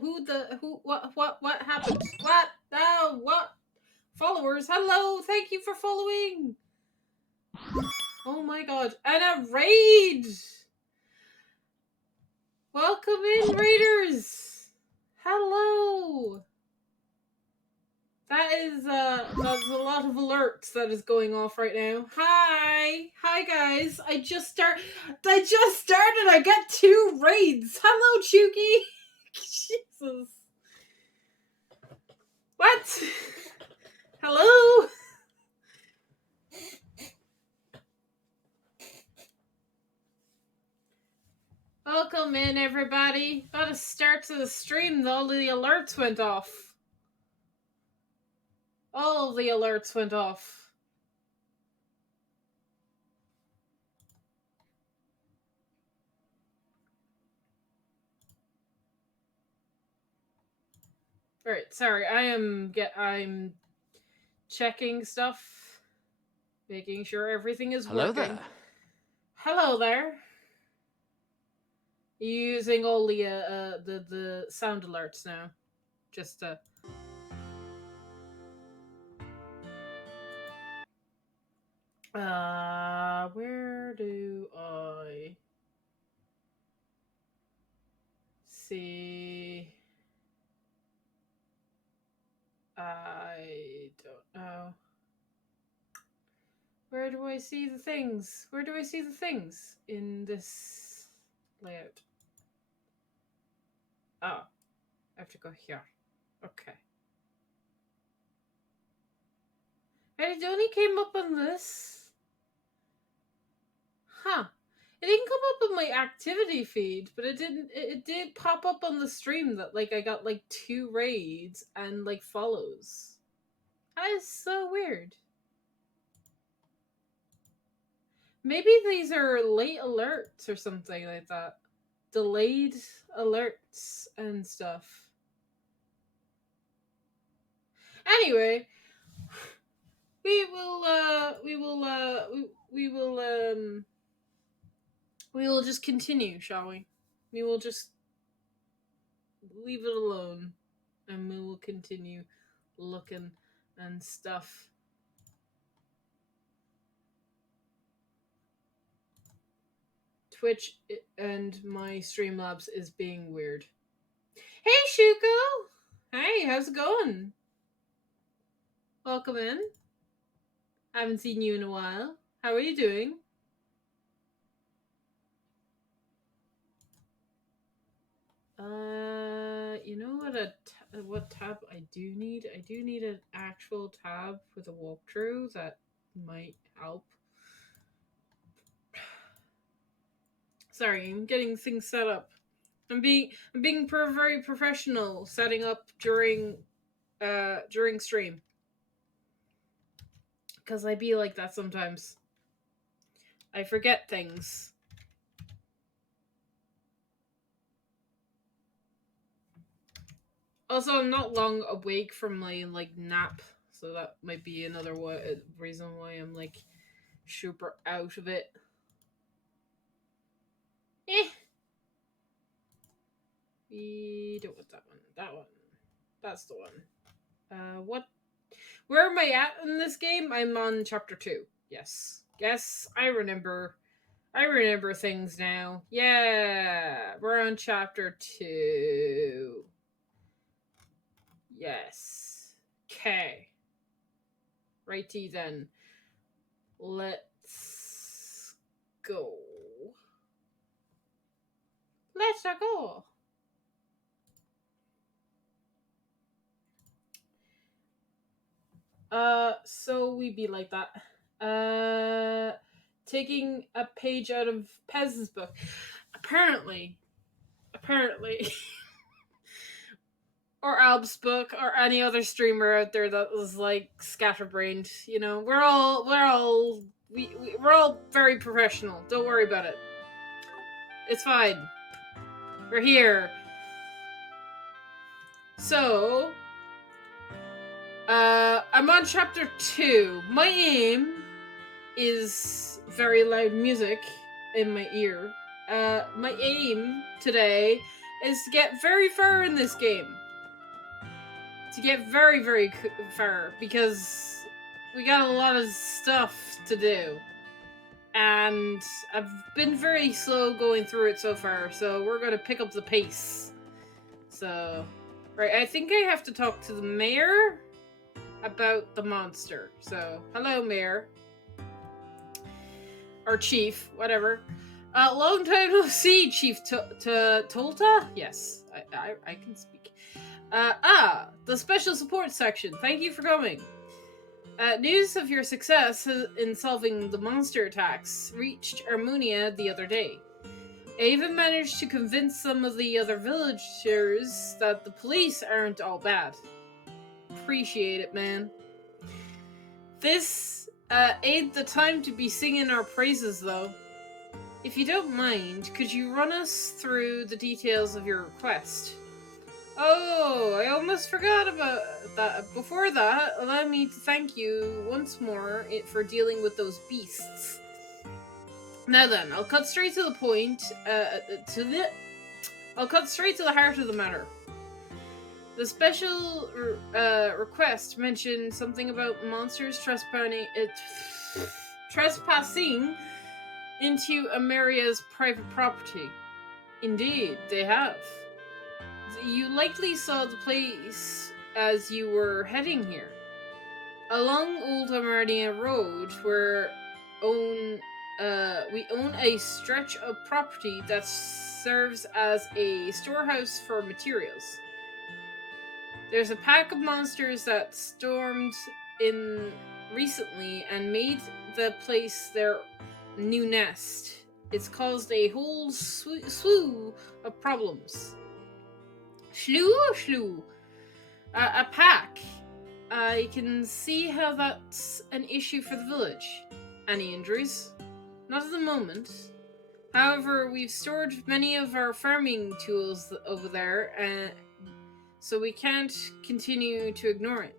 what happened? What? Oh, what? Followers, hello, thank you for following. Oh my god, and a raid! Welcome in, raiders! Hello! That's a lot of alerts that is going off right now. Hi guys. I just started. I get 2 raids. Hello, Chuki. Jesus. What? Hello. Welcome in, everybody. Got a start to the stream. All the alerts went off. All of the alerts went off. Alright, sorry. I'm checking stuff, making sure everything is Hello working. there. Hello there. Using all the sound alerts now, just to. Where do I see? I don't know. Where do I see the things? Where do I see the things in this layout? Oh, I have to go here. Okay. And it only came up on this. Huh. It didn't come up on my activity feed, but it did pop up on the stream that like I got like 2 raids and like follows. That is so weird. Maybe these are late alerts or something like that. Delayed alerts and stuff. Anyway, we will just continue, shall we? We will just leave it alone and we will continue looking and stuff. Twitch and my Streamlabs is being weird. Hey, Shuko! Hey, how's it going? Welcome in. Haven't seen you in a while. How are you doing? You know what tab I do need? I do need an actual tab with a walkthrough that might help. Sorry, I'm getting things set up. I'm being very professional setting up during stream. Cause I be like that sometimes. I forget things. Also, I'm not long awake from my like nap, so that might be another reason why I'm like super out of it. We don't want that one. That one. That's the one. What? Where am I at in this game? I'm on chapter 2. Yes. Yes, I remember. I remember things now. Yeah, we're on chapter 2. Yes. Okay. Righty then. Let's go. Let's go. So we be like that. Taking a page out of Pez's book. Apparently, or Alb's book, or any other streamer out there that was like scatterbrained. You know, we're all very professional. Don't worry about it. It's fine. We're here. So, I'm on chapter 2. My aim is very loud music in my ear. My aim today is to get very far in this game. To get very, very far, because we got a lot of stuff to do. And I've been very slow going through it so far, so we're going to pick up the pace. So, right, I think I have to talk to the mayor about the monster. So, hello, mayor. Or chief, whatever. Long time no see, Chief Tolta? Yes, I can speak. The special support section. Thank you for coming. News of your success in solving the monster attacks reached Armonia the other day. I even managed to convince some of the other villagers that the police aren't all bad. Appreciate it, man. This ain't the time to be singing our praises, though. If you don't mind, could you run us through the details of your request? Oh, I almost forgot about that. Before that, allow me to thank you once more for dealing with those beasts. Now then, I'll cut straight to the point. I'll cut straight to the heart of the matter. The special request mentioned something about monsters trespassing into Ameria's private property. Indeed, they have. You likely saw the place as you were heading here. Along Old Amarnia Road, we own a stretch of property that serves as a storehouse for materials. There's a pack of monsters that stormed in recently and made the place their new nest. It's caused a whole slew of problems. Slew? A pack. I can see how that's an issue for the village. Any injuries? Not at the moment. However, we've stored many of our farming tools over there, so we can't continue to ignore it.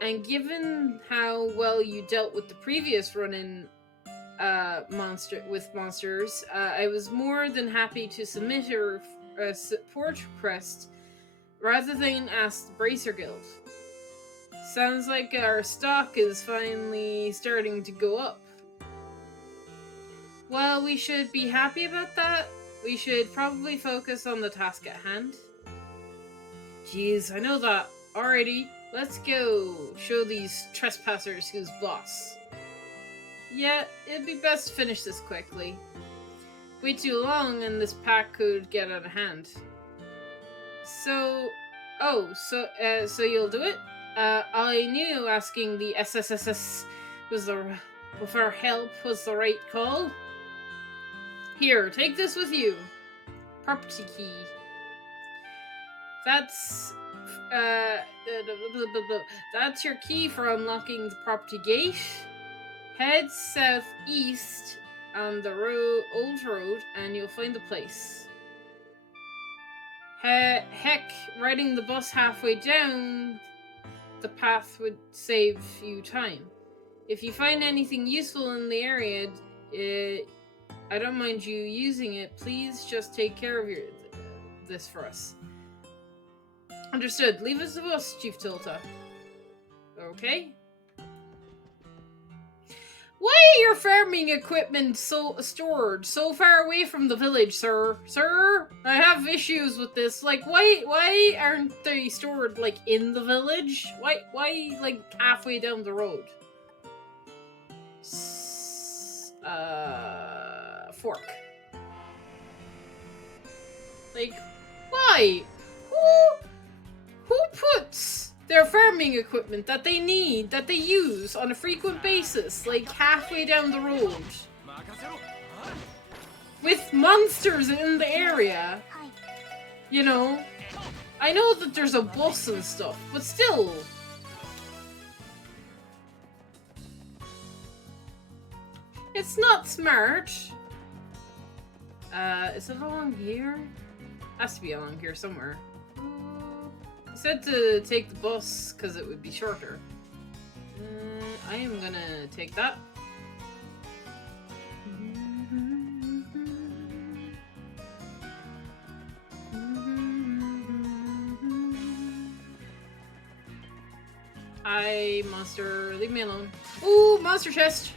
And given how well you dealt with the previous run-in monsters, I was more than happy to submit a support request rather than ask the Bracer Guild. Sounds like our stock is finally starting to go up. Well, we should be happy about that. We should probably focus on the task at hand. Jeez, I know that. Alrighty, let's go show these trespassers who's boss. Yeah, it'd be best to finish this quickly. Wait too long and this pack could get out of hand. So you'll do it? I knew asking the SSSS with our help was the right call. Here, take this with you. Property key. That's your key for unlocking the property gate. Head southeast on the old road and you'll find the place. Heck, riding the bus halfway down the path would save you time. If you find anything useful in the area, I don't mind you using it. Please just take care of this for us. Understood. Leave us to us, Chief Tilta. Okay. Why are your farming equipment stored so far away from the village, sir? Sir, I have issues with this. Like, why aren't they stored like in the village? Why like halfway down the road? Fork. Like, why? Who puts their farming equipment that they need, that they use on a frequent basis, like halfway down the road? With monsters in the area, you know? I know that there's a boss and stuff, but still. It's not smart. Is it along here? Has to be along here somewhere. I said to take the bus because it would be shorter. I am gonna take that. Monster, leave me alone. Ooh, monster chest.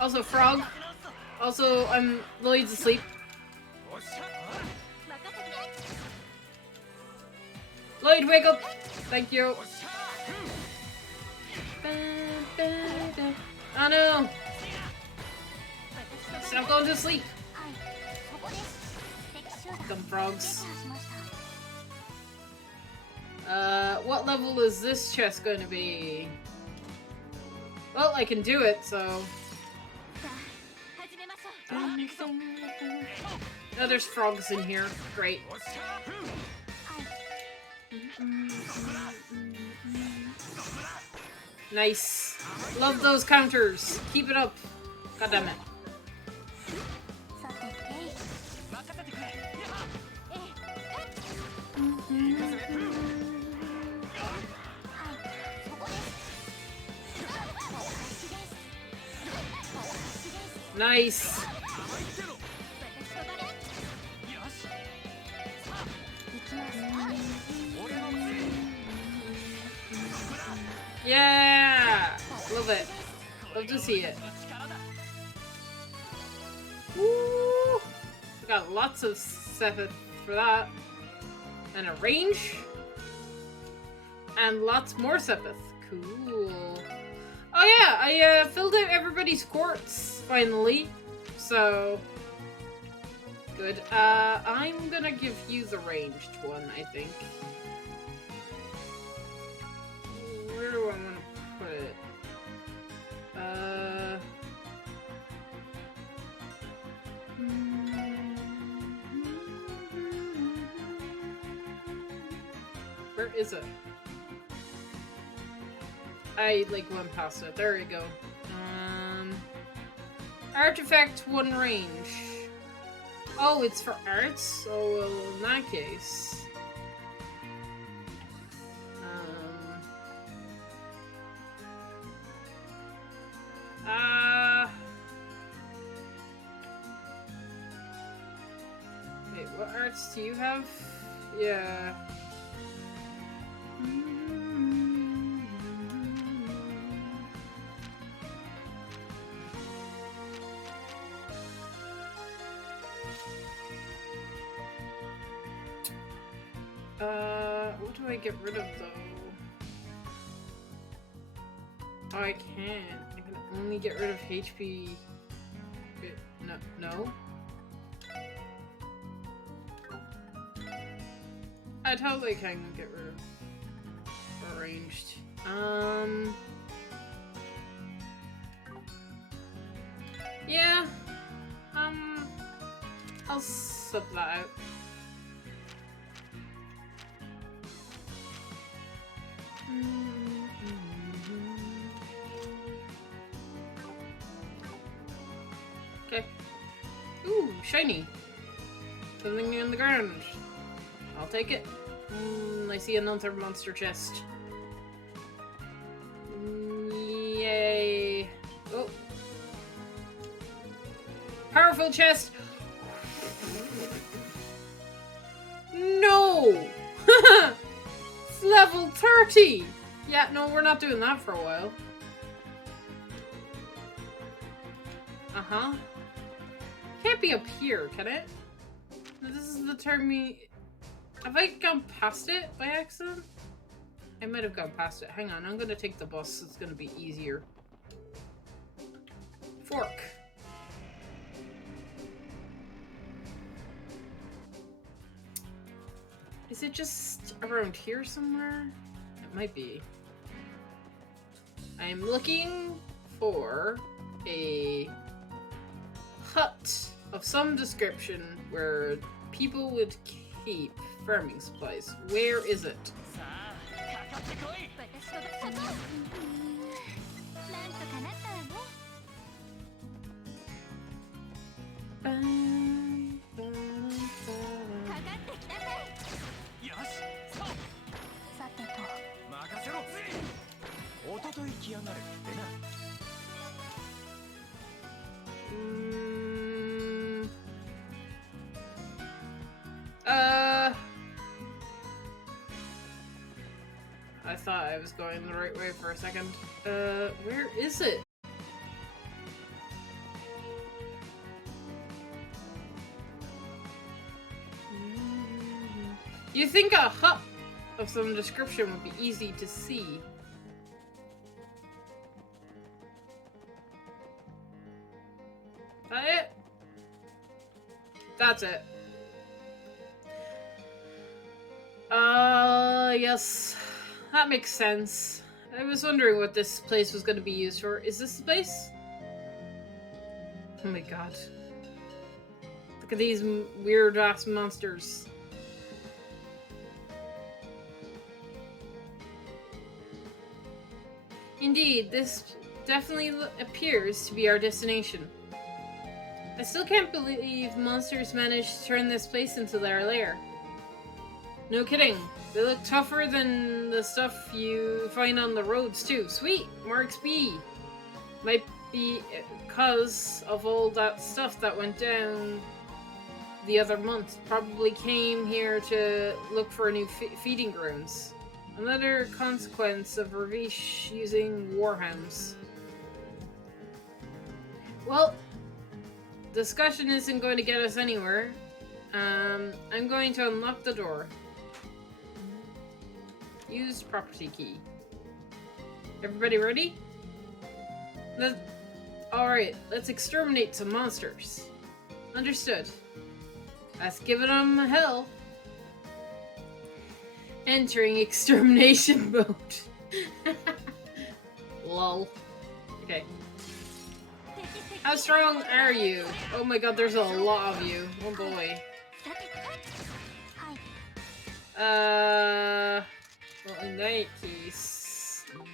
Also frog. Also, Lloyd's asleep. Lloyd, wake up! Thank you. Oh no! Stop going to sleep! Dumb frogs. What level is this chest going to be? Well, I can do it, so... Oh, there's frogs in here. Great. Nice. Love those counters. Keep it up. God damn it. Nice. Yeah! Love it. Love to see it. Woo! We got lots of Sepith for that. And a range. And lots more Sepith. Cool. Oh yeah, I filled out everybody's quartz finally. So good. I'm gonna give you the ranged one, I think. Where do I want to put it? Where is it? I like went past it. There we go. Artifact 1 range. Oh, it's for arts? Oh, well, in that case. Wait, what arts do you have? Yeah. What do I get rid of though? Oh, I can't. I can only get rid of HP. Wait, no. I totally can get rid of arranged. Yeah. I'll sub that out. Okay. Ooh, shiny. Something on the ground. I'll take it. I see another monster chest. Yay. Oh. Powerful chest! No! It's level 30! Yeah, no, we're not doing that for a while. Uh-huh. Can't be up here, can it? This is the turn me... Have I gone past it by accident? I might have gone past it. Hang on, I'm gonna take the bus. It's gonna be easier. Fork. Is it just around here somewhere? It might be. I'm looking for a hut of some description where people would keep farming supplies. Where is it? I thought I was going the right way for a second. Where is it? You think a hut of some description would be easy to see. That it? That's it. Yes. That makes sense. I was wondering what this place was going to be used for. Is this the place? Oh my god. Look at these weird-ass monsters. Indeed, this definitely appears to be our destination. I still can't believe monsters managed to turn this place into their lair. No kidding. They look tougher than the stuff you find on the roads, too. Sweet! More XP! Might be because of all that stuff that went down the other month. Probably came here to look for new feeding grounds. Another consequence of Ravish using warhounds. Well, discussion isn't going to get us anywhere. I'm going to unlock the door. Use property key. Everybody ready? Alright, let's exterminate some monsters. Understood. Let's give them hell. Entering extermination mode. Lol. Okay. How strong are you? Oh my god, there's a lot of you. Oh boy. Well, in that case... Nope.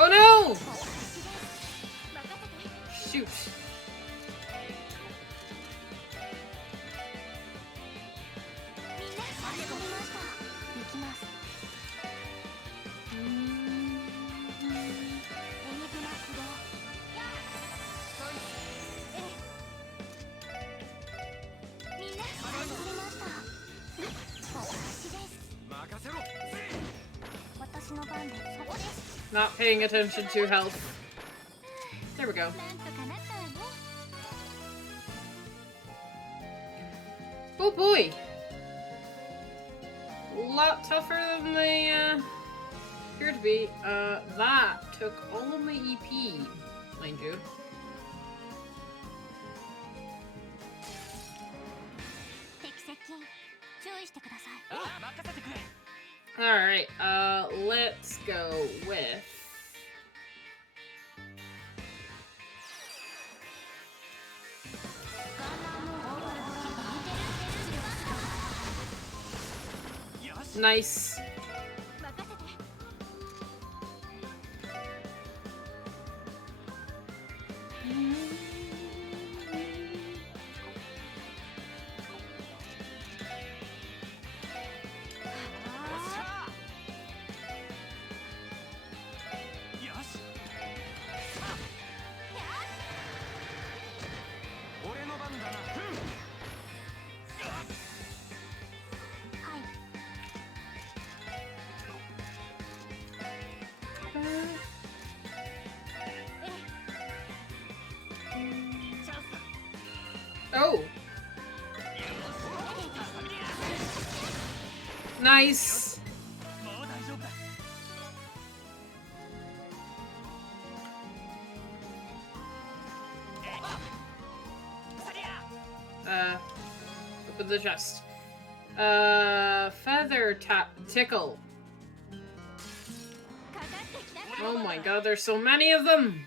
Oh no! Shoot. Not paying attention to health. There we go. Oh boy! A lot tougher than they appear to be. That took all of my EP, mind you. Alright, let's go with... Nice. Nice. Open the chest. Feather tickle. Oh my god, there's so many of them.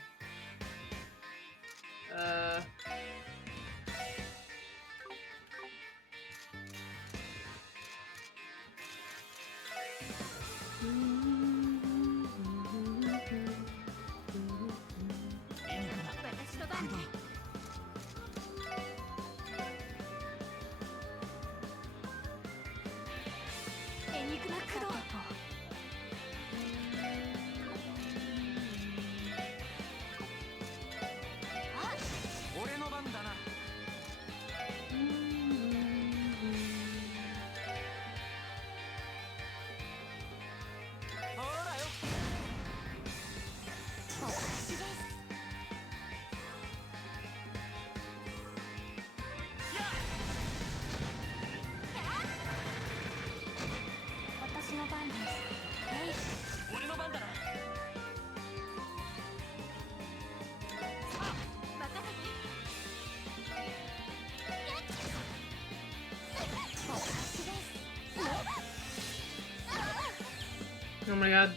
Oh my god.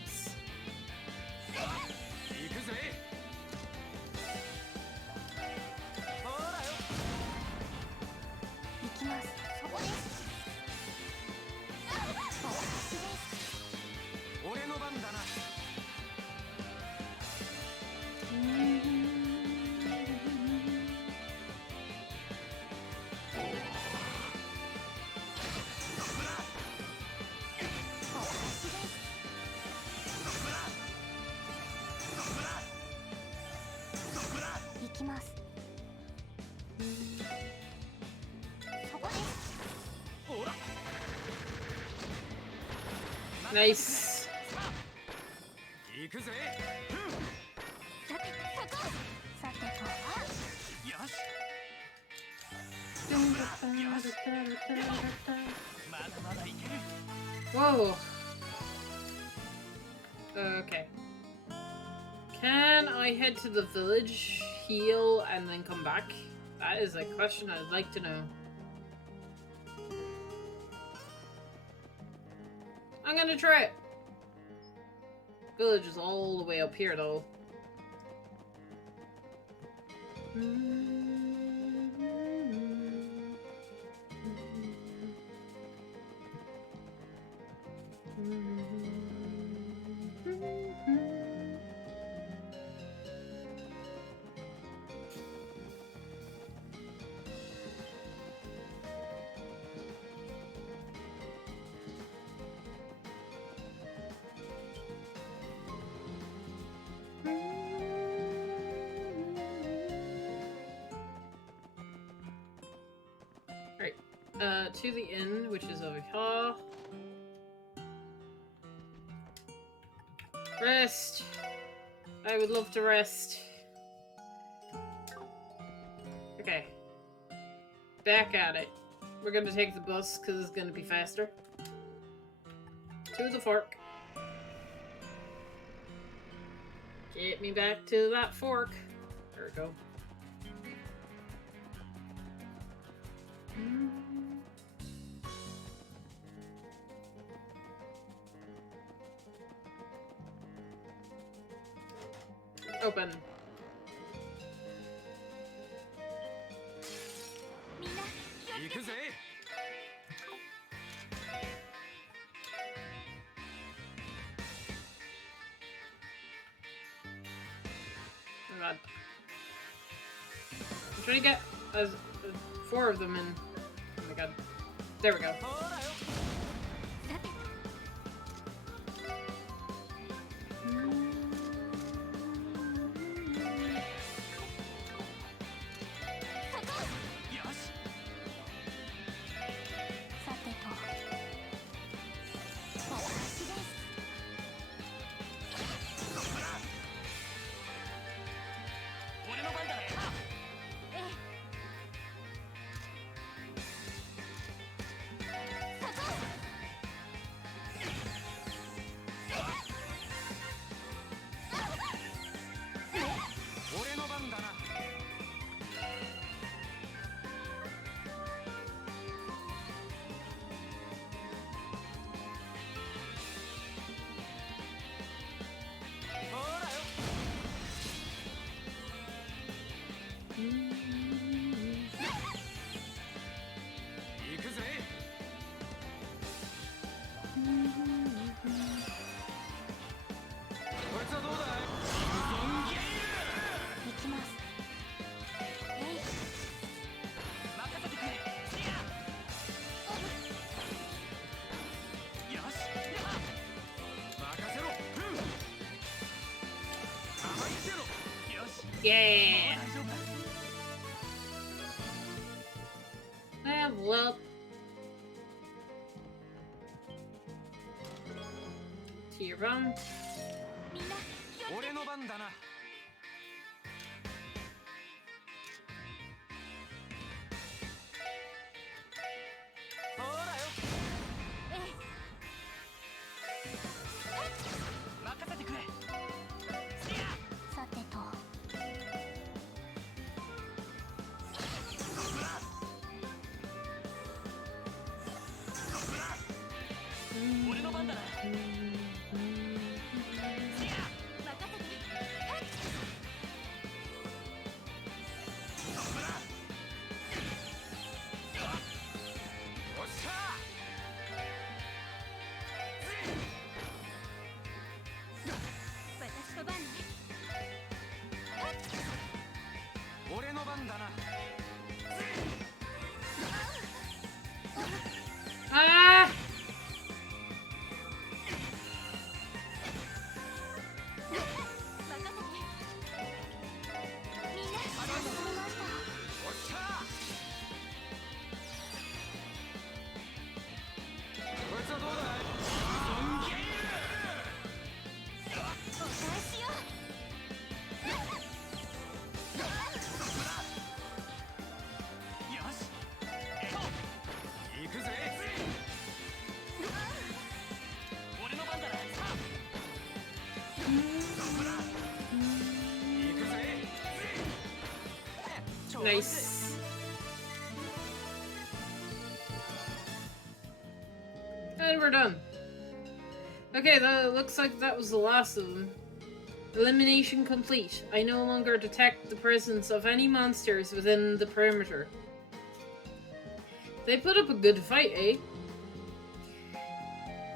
Nice. Whoa. Okay. Can I head to the village, heal, and then come back? That is a question I'd like to know. I'm gonna try it. Village is all the way up here, though. To the inn, which is over here. Rest. I would love to rest. Okay. Back at it. We're gonna take the bus because it's gonna be faster. To the fork. Get me back to that fork. There we go. Open. Oh god. I'm trying to get 4 of them in. Oh my god. There we go. Yeah. Level up. Tier 1. 俺の番だな。ほらよ。任せてくれ。さてと。俺の番だな。俺の番だな。あー。Nice. And we're done. Okay, that looks like that was the last of them. Elimination complete. I no longer detect the presence of any monsters within the perimeter. They put up a good fight, eh?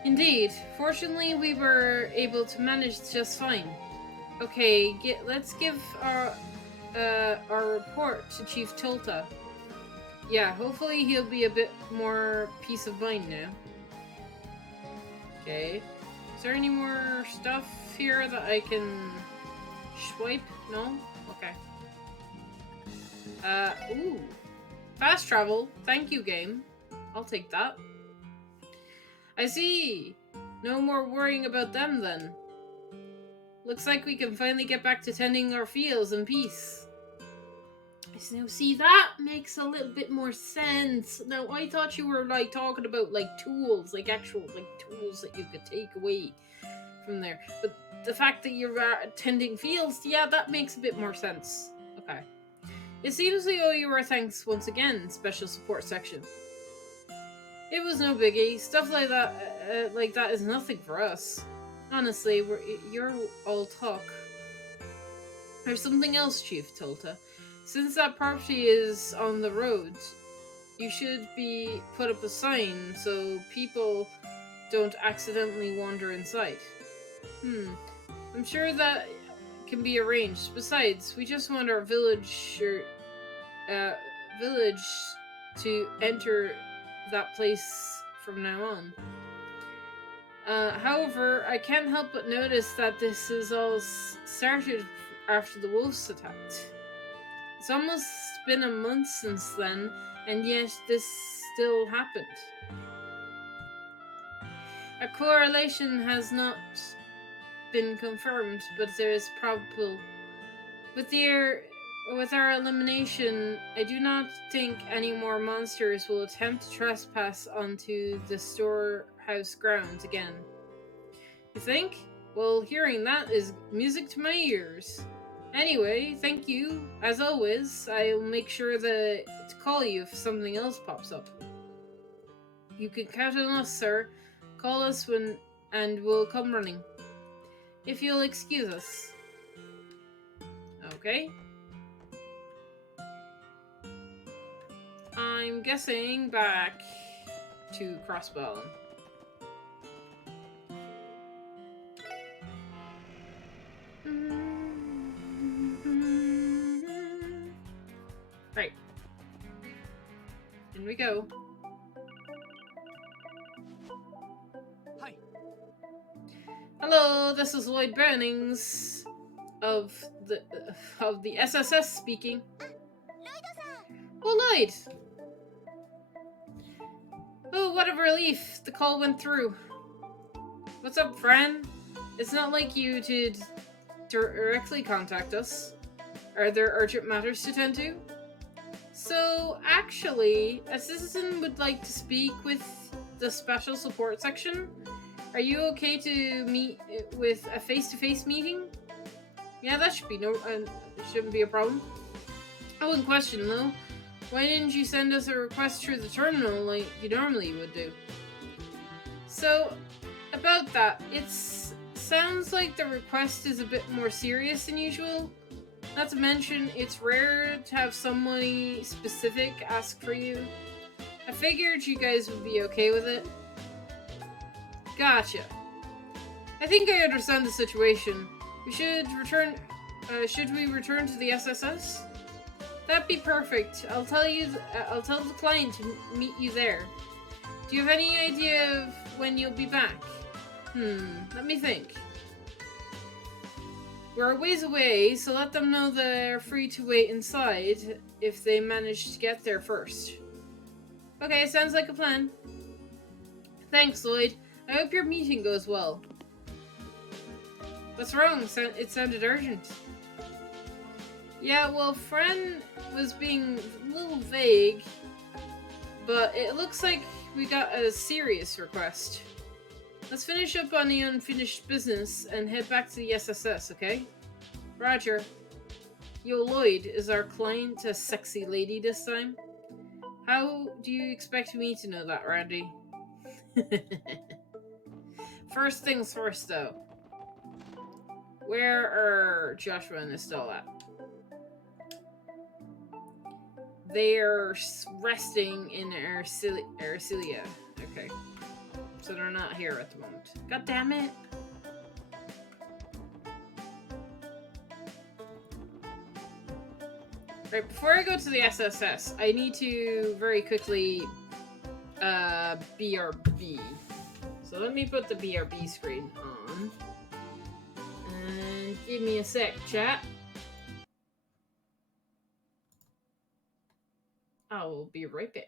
Indeed. Fortunately, we were able to manage just fine. Okay, let's give our report to Chief Tulta. Yeah, hopefully he'll be a bit more peace of mind now. Okay. Is there any more stuff here that I can swipe? No? Okay. Ooh. Fast travel. Thank you, game. I'll take that. I see. No more worrying about them then. Looks like we can finally get back to tending our fields in peace. Now, see, that makes a little bit more sense. Now, I thought you were, like, talking about, like, tools, like, actual, like, tools that you could take away from there. But the fact that you're tending fields, yeah, that makes a bit more sense. Okay. It seems we owe you our thanks once again, Special Support Section. It was no biggie. Stuff like that is nothing for us. Honestly, you're all talk. There's something else, Chief Tulta. Since that property is on the road, you should be put up a sign so people don't accidentally wander inside. I'm sure that can be arranged. Besides, we just want our village to enter that place from now on. However, I can't help but notice that this is all started after the wolves attacked. It's almost been a month since then, and yet this still happened. A correlation has not been confirmed, but there is probable. With our elimination, I do not think any more monsters will attempt to trespass onto the storehouse grounds again. You think? Well, hearing that is music to my ears. Anyway, thank you. As always, I'll make sure to call you if something else pops up. You can count on us, sir. Call us and we'll come running. If you'll excuse us. Okay. I'm guessing back to Crossbone. Right. In we go. Hi. Hello, this is Lloyd Burnings. of the SSS speaking. Oh, Lloyd! Oh, what a relief! The call went through. What's up, friend? It's not like you to directly contact us. Are there urgent matters to tend to? So, actually, a citizen would like to speak with the special support section. Are you okay to meet with a face-to-face meeting? Yeah, that shouldn't be a problem. I wouldn't question though. Why didn't you send us a request through the terminal like you normally would do? So, about that, it sounds like the request is a bit more serious than usual. Not to mention, it's rare to have somebody specific ask for you. I figured you guys would be okay with it. Gotcha. I think I understand the situation. We should return. Should we return to the SSS? That'd be perfect. I'll tell the client to meet you there. Do you have any idea of when you'll be back? Let me think. We're a ways away, so let them know they're free to wait inside if they manage to get there first. Okay, sounds like a plan. Thanks, Lloyd. I hope your meeting goes well. What's wrong? It sounded urgent. Yeah, well, Fran was being a little vague, but it looks like we got a serious request. Let's finish up on the unfinished business and head back to the SSS, okay? Roger. Yo, Lloyd, is our client a sexy lady this time? How do you expect me to know that, Randy? First things first, though. Where are Joshua and Estelle at? They're resting in Ercilia. Okay. So they're not here at the moment. God damn it! Right, before I go to the SSS, I need to very quickly BRB. So let me put the BRB screen on. And give me a sec, chat. I will be right back.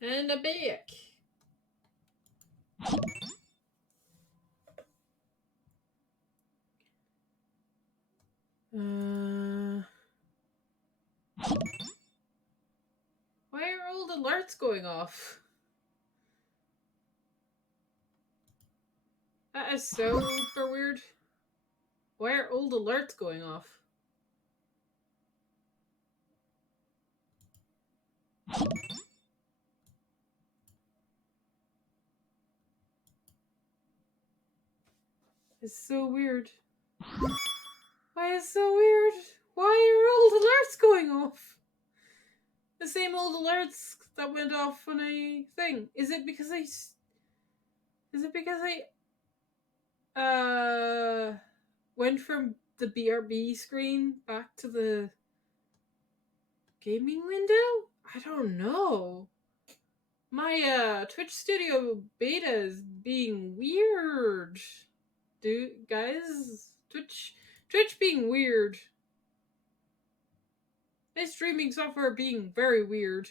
And a back. Why are all the alerts going off? That is so super weird. Why are all the alerts going off? It's so weird. Why is so weird? Why are all the alerts going off? The same old alerts that went off when I thing. Is it because I went from the BRB screen back to the gaming window? I don't know. My Twitch Studio beta is being weird. Dude, guys, Twitch being weird. My streaming software being very weird.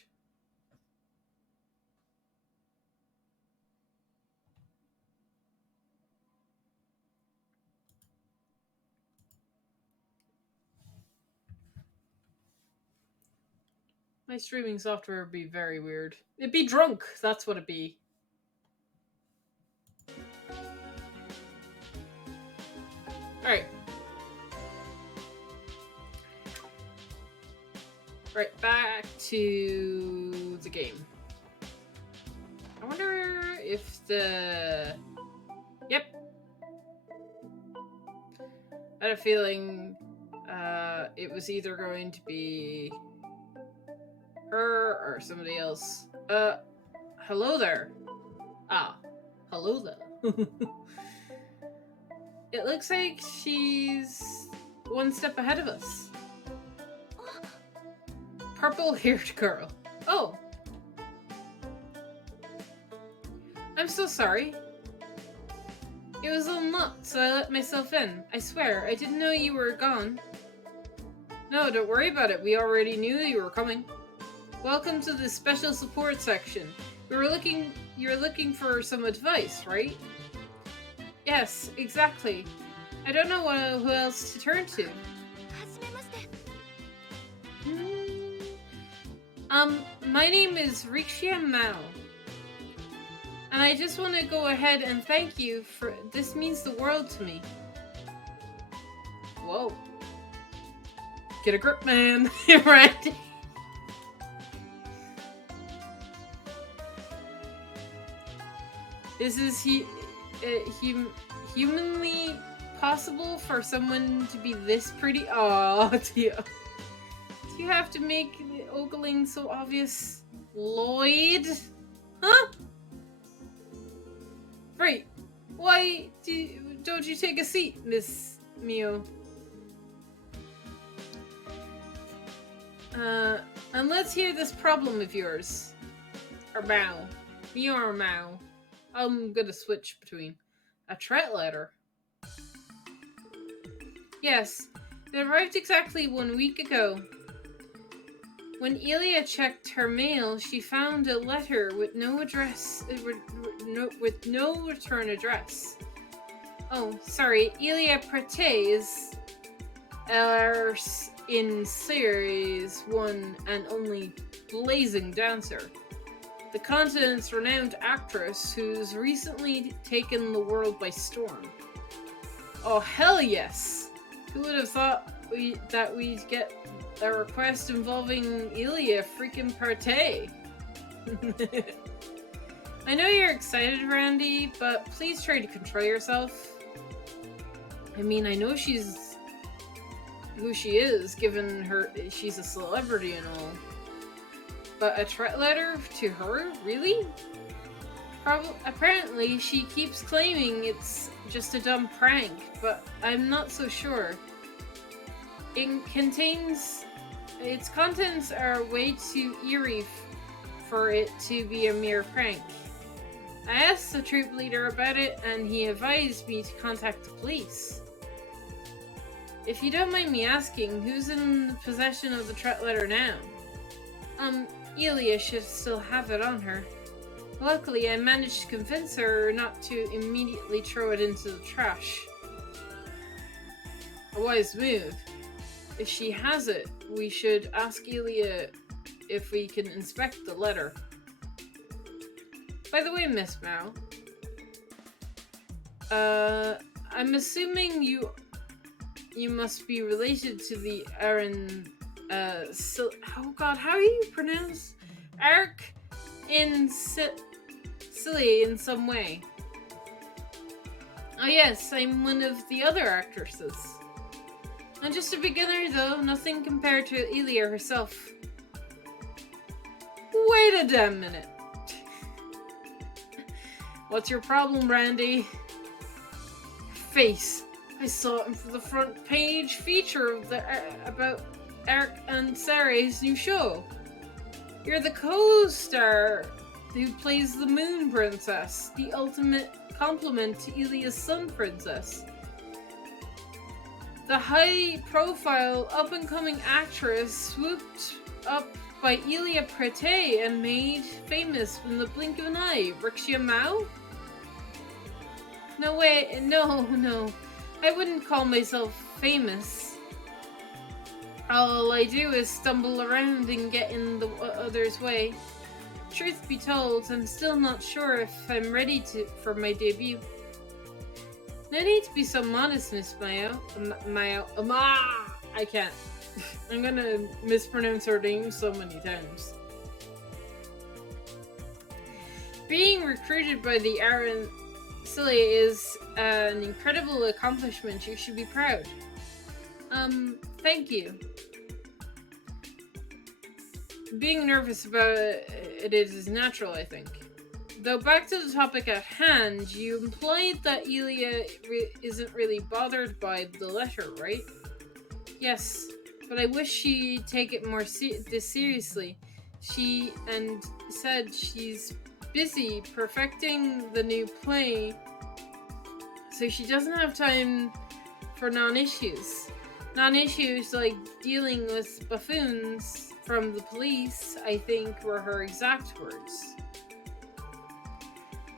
My streaming software would be very weird. It'd be drunk, that's what it'd be. Alright. Right, back to the game. I wonder if the... Yep. I had a feeling it was either going to be her or somebody else. Hello there. Ah, hello there. It looks like she's one step ahead of us. Purple-haired girl. Oh. I'm so sorry. It was a nut, so I let myself in. I swear, I didn't know you were gone. No, don't worry about it. We already knew you were coming. Welcome to the special support section. You were looking for some advice, right? Yes, exactly. I don't know who else to turn to. My name is Rixia Mao. And I just want to go ahead and thank you for... This means the world to me. Whoa. Get a grip, man. Right? This is humanly possible for someone to be this pretty? Oh, dear. Do you have to make the ogling so obvious? Lloyd? Huh? Right. Why don't you take a seat, Miss Mio? And let's hear this problem of yours. Or Mao. Mio or Mao. I'm gonna switch between. A threat letter. Yes, it arrived exactly 1 week ago. When Ilya checked her mail, she found a letter with no address, with no return address. Oh, sorry, Ilya Prates in Series 1 and only blazing dancer. The continent's renowned actress who's recently taken the world by storm. Oh, hell yes! Who would have thought that we'd get a request involving Ilya freaking Partey? I know you're excited, Randy, but please try to control yourself. I mean, I know she's who she is, given she's a celebrity and all. But a threat letter to her? Really? Apparently, she keeps claiming it's just a dumb prank, but I'm not so sure. Its contents are way too eerie for it to be a mere prank. I asked the troop leader about it, and he advised me to contact the police. If you don't mind me asking, who's in possession of the threat letter now? Elia should still have it on her. Luckily, I managed to convince her not to immediately throw it into the trash. A wise move. If she has it, we should ask Elia if we can inspect the letter. By the way, Miss Mao, I'm assuming you must be related to the Aaron, oh god, how do you pronounce? Eric in Silly in some way. Oh yes, I'm one of the other actresses. I'm just a beginner though, nothing compared to Elia herself. Wait a damn minute. What's your problem, Randy? Face. I saw it for the front page feature of about Eric and Sarah's new show. You're the co-star who plays the Moon Princess, the ultimate complement to Elia's Sun Princess. The high-profile, up-and-coming actress swooped up by Elia Prete and made famous in the blink of an eye. Rixia Mao? No way, no. I wouldn't call myself famous. All I do is stumble around and get in the other's way. Truth be told, I'm still not sure if I'm ready for my debut. No need to be so modest, Miss Mao. I can't. I'm gonna mispronounce her name so many times. Being recruited by the Aaron Silly is an incredible accomplishment. You should be proud. Thank you. Being nervous about it is natural, I think. Though back to the topic at hand, you implied that Elia isn't really bothered by the letter, right? Yes, but I wish she'd take it more seriously. She said she's busy perfecting the new play, so she doesn't have time for non-issues. Non-issues like dealing with buffoons from the police, I think, were her exact words.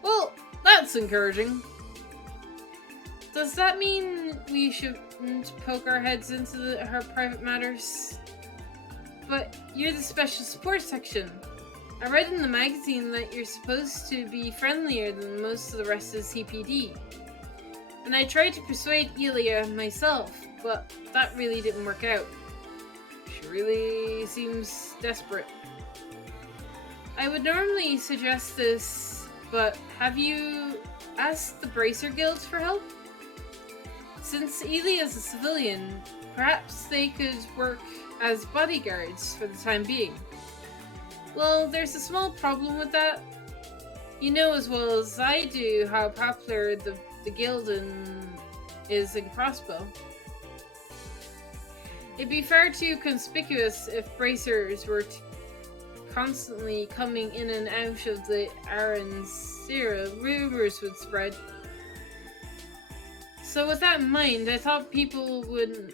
Well, that's encouraging. Does that mean we shouldn't poke our heads into her private matters? But you're the special support section. I read in the magazine that you're supposed to be friendlier than most of the rest of the CPD. And I tried to persuade Elia myself, but that really didn't work out. She really seems desperate. I would normally suggest this, but have you asked the Bracer Guild for help? Since Elia is a civilian, perhaps they could work as bodyguards for the time being. Well, there's a small problem with that. You know as well as I do how popular the guild is in Crossbow. It'd be far too conspicuous if bracers were constantly coming in and out of the Aaron Sierra. Rumors would spread. So with that in mind, I thought people wouldn't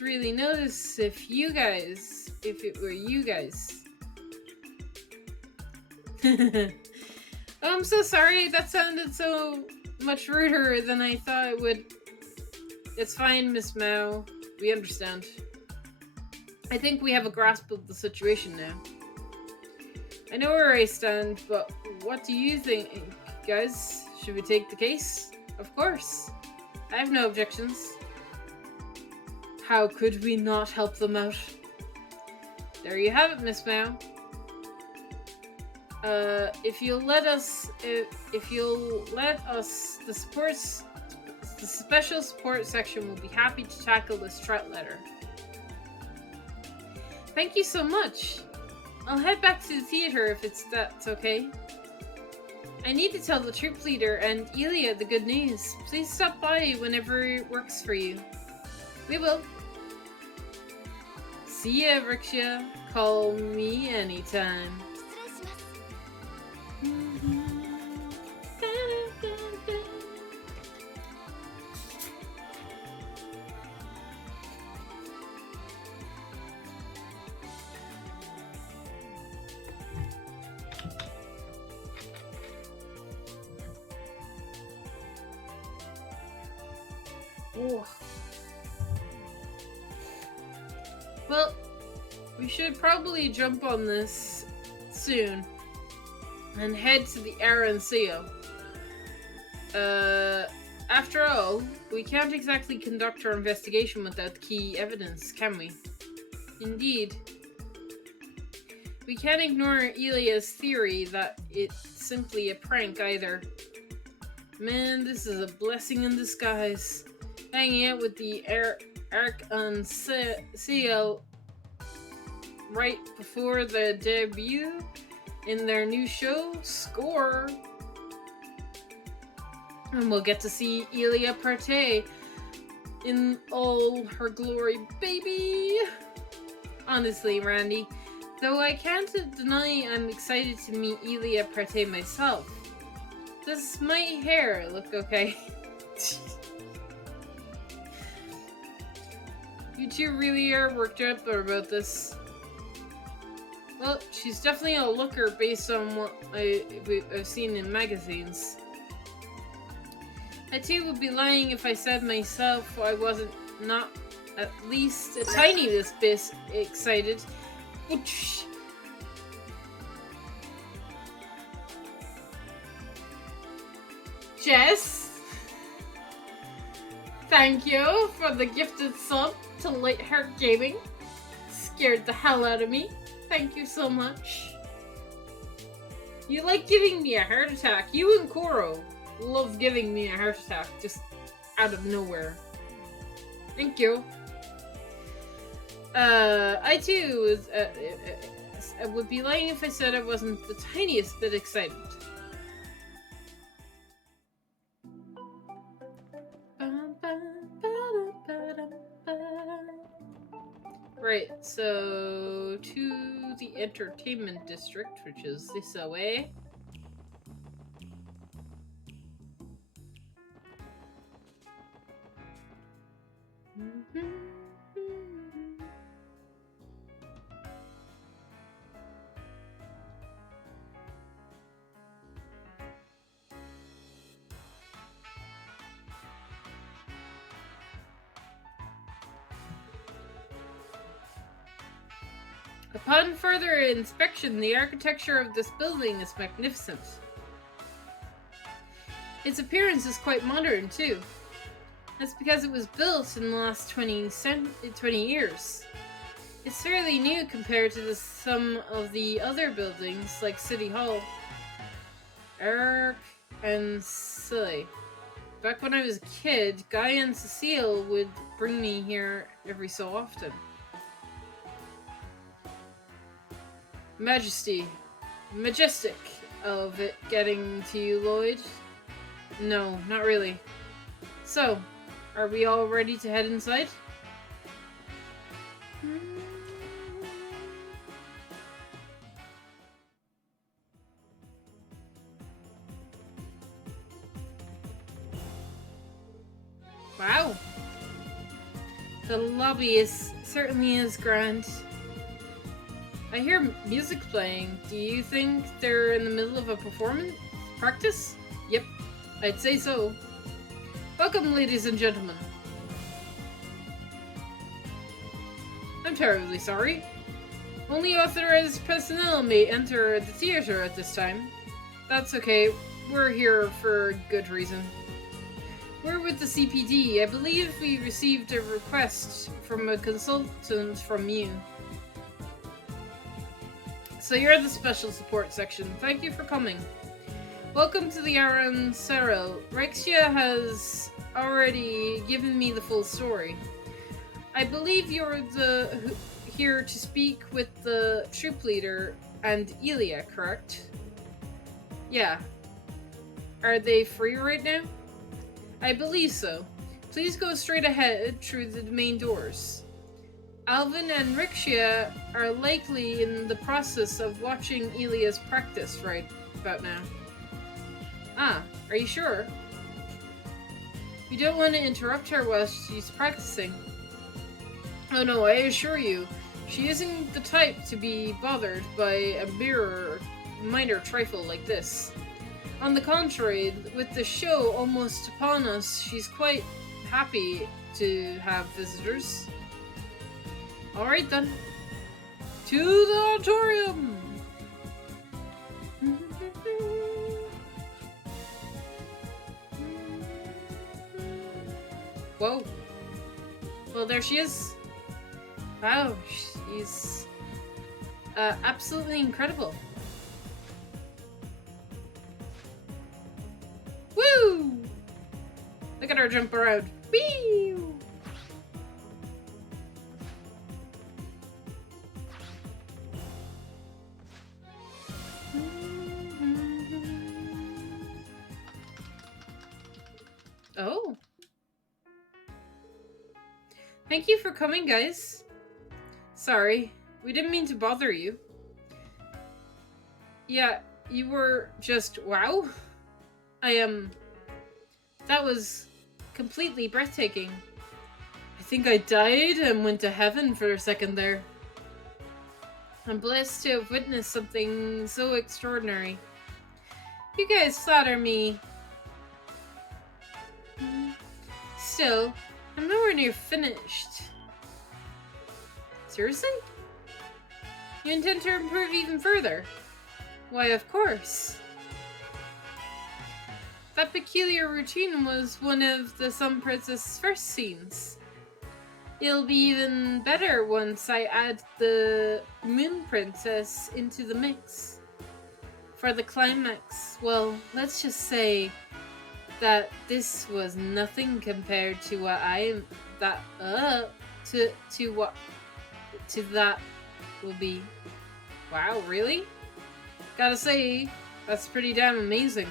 really notice if it were you guys. Oh, I'm so sorry. That sounded so much ruder than I thought it would. It's fine, Miss Mao. We understand. I think we have a grasp of the situation now. I know where I stand, but what do you think, guys? Should we take the case? Of course. I have no objections. How could we not help them out? There you have it, Miss Mao. If you'll let us, the special support section will be happy to tackle this threat letter. Thank you so much. I'll head back to the theater if that's okay. I need to tell the troop leader and Elia the good news. Please stop by whenever it works for you. We will. See ya, Rixia. Call me anytime. Oh. Well, we should probably jump on this soon and head to the Aranseo. After all, we can't exactly conduct our investigation without key evidence, can we? Indeed. We can't ignore Ilia's theory that it's simply a prank either. Man, this is a blessing in disguise. Hanging out with the Aranseo right before the debut in their new show, Score. And we'll get to see Ilia Partey in all her glory, baby! Honestly, Randy, though I can't deny I'm excited to meet Ilia Partey myself. Does my hair look okay? You two really are worked up about this. Well, she's definitely a looker based on what I've seen in magazines. I too would be lying if I said myself I wasn't not at least a tiny bit excited. Ouch. Jess, thank you for the gifted sub to Lightheart Gaming. Scared the hell out of me. Thank you so much. You like giving me a heart attack. You and Koro love giving me a heart attack just out of nowhere. Thank you. I too I would be lying if I said I wasn't the tiniest bit excited. Right, so to the entertainment district, which is this away. Upon further inspection, the architecture of this building is magnificent. Its appearance is quite modern, too. That's because it was built in the last 20 years. It's fairly new compared to some of the other buildings, like City Hall. Eric and Silly. Back when I was a kid, Guy and Cecile would bring me here every so often. Majestic of it getting to you, Lloyd. No, not really. So, are we all ready to head inside? Wow. The lobby certainly is grand. I hear music playing. Do you think they're in the middle of a performance? Practice? Yep, I'd say so. Welcome, ladies and gentlemen. I'm terribly sorry. Only authorized personnel may enter the theater at this time. That's okay. We're here for good reason. We're with the CPD. I believe we received a request from a consultant from you. So you're the special support section. Thank you for coming. Welcome to the Aranseo. Rexia has already given me the full story. I believe you're here to speak with the troop leader and Ilia, correct? Yeah. Are they free right now? I believe so. Please go straight ahead through the main doors. Alvin and Rixia are likely in the process of watching Ilia's practice right about now. Ah, are you sure? You don't want to interrupt her while she's practicing. Oh no, I assure you, she isn't the type to be bothered by a minor trifle like this. On the contrary, with the show almost upon us, she's quite happy to have visitors. Alright then. To the auditorium! Whoa. Well, there she is. Wow, she's absolutely incredible. Woo! Look at her jump around. Whee! Oh. Thank you for coming, guys. Sorry, we didn't mean to bother you. Yeah, you were just wow. That was completely breathtaking. I think I died and went to heaven for a second there. I'm blessed to have witnessed something so extraordinary. You guys flatter me. Still, I'm nowhere near finished. Seriously? You intend to improve even further? Why, of course. That peculiar routine was one of the Sun Princess' first scenes. It'll be even better once I add the Moon Princess into the mix. For the climax, well, let's just say that this was nothing compared to what that will be. Wow, really? Gotta say, that's pretty damn amazing.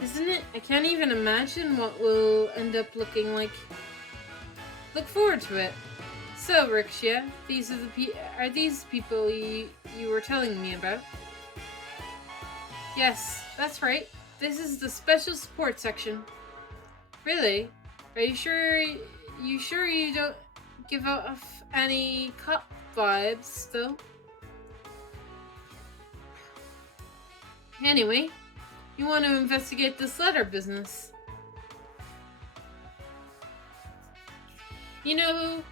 Isn't it? I can't even imagine what we'll end up looking like. Look forward to it. So, Rixia, are these people you were telling me about? Yes, that's right. This is the special support section. Really? Are you sure you don't give off any cop vibes still? Anyway, you want to investigate this letter business. You know,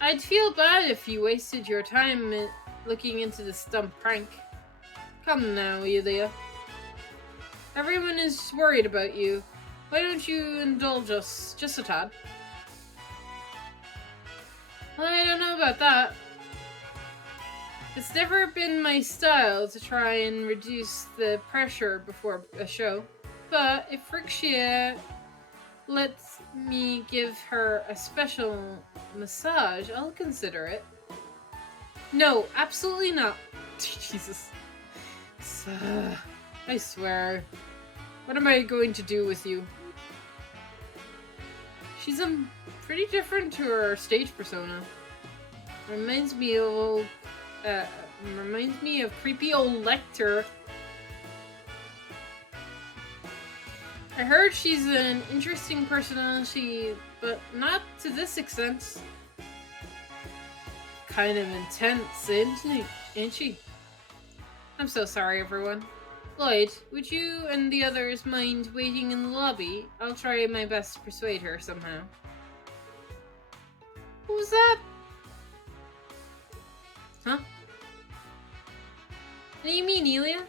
I'd feel bad if you wasted your time looking into this dumb prank. Come now, Yulia. Everyone is worried about you. Why don't you indulge us just a tad? Well, I don't know about that. It's never been my style to try and reduce the pressure before a show. But if Rixia lets me give her a special massage, I'll consider it. No, absolutely not. Jesus. I swear. What am I going to do with you? She's pretty different to her stage persona. Reminds me of creepy old Lecter. I heard she's an interesting personality, but not to this extent. Kind of intense, ain't she? I'm so sorry, everyone. Lloyd, would you and the others mind waiting in the lobby? I'll try my best to persuade her somehow. What was that? Huh? What do you mean, Elia?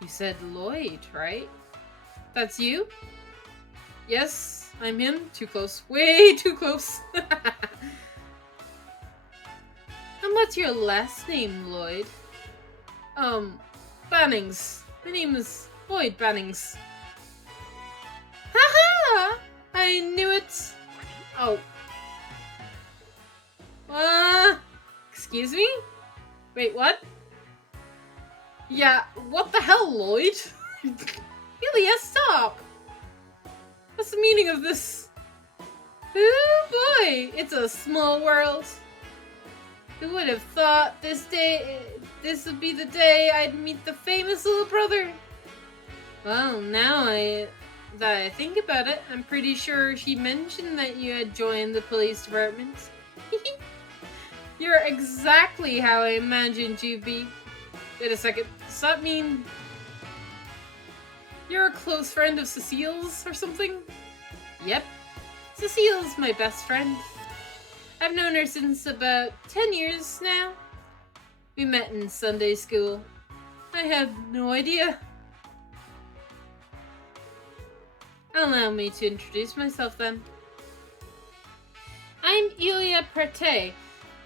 You said Lloyd, right? That's you? Yes, I'm him. Too close. Way too close. And what's your last name, Lloyd? Bannings. My name is Lloyd Bannings. Haha! I knew it! Oh. Excuse me? Wait, what? Yeah, what the hell, Lloyd? Ilya, stop! What's the meaning of this? Oh boy, it's a small world. Who would have thought this would be the day I'd meet the famous little brother? Well, now that I think about it, I'm pretty sure she mentioned that you had joined the police department. You're exactly how I imagined you'd be. Wait a second, does that mean you're a close friend of Cecile's or something? Yep, Cecile's my best friend. I've known her since about 10 years now. We met in Sunday school. I had no idea. Allow me to introduce myself then. I'm Ilya Perte,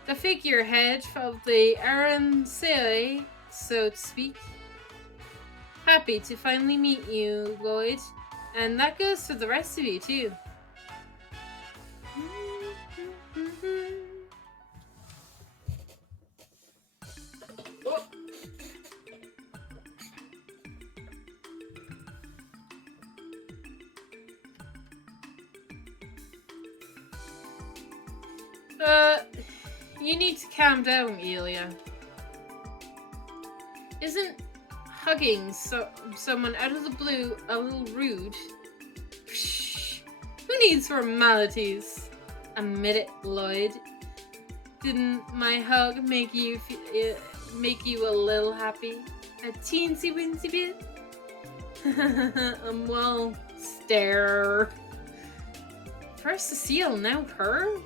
the figurehead of the Aransei, so to speak. Happy to finally meet you, Lloyd, and that goes for the rest of you too. You need to calm down, Ilya. Isn't hugging someone out of the blue a little rude? Psh, who needs formalities? Admit it, Lloyd. Didn't my hug make you a little happy? A teensy weensy bit? Well, stare. First Cecile, now her?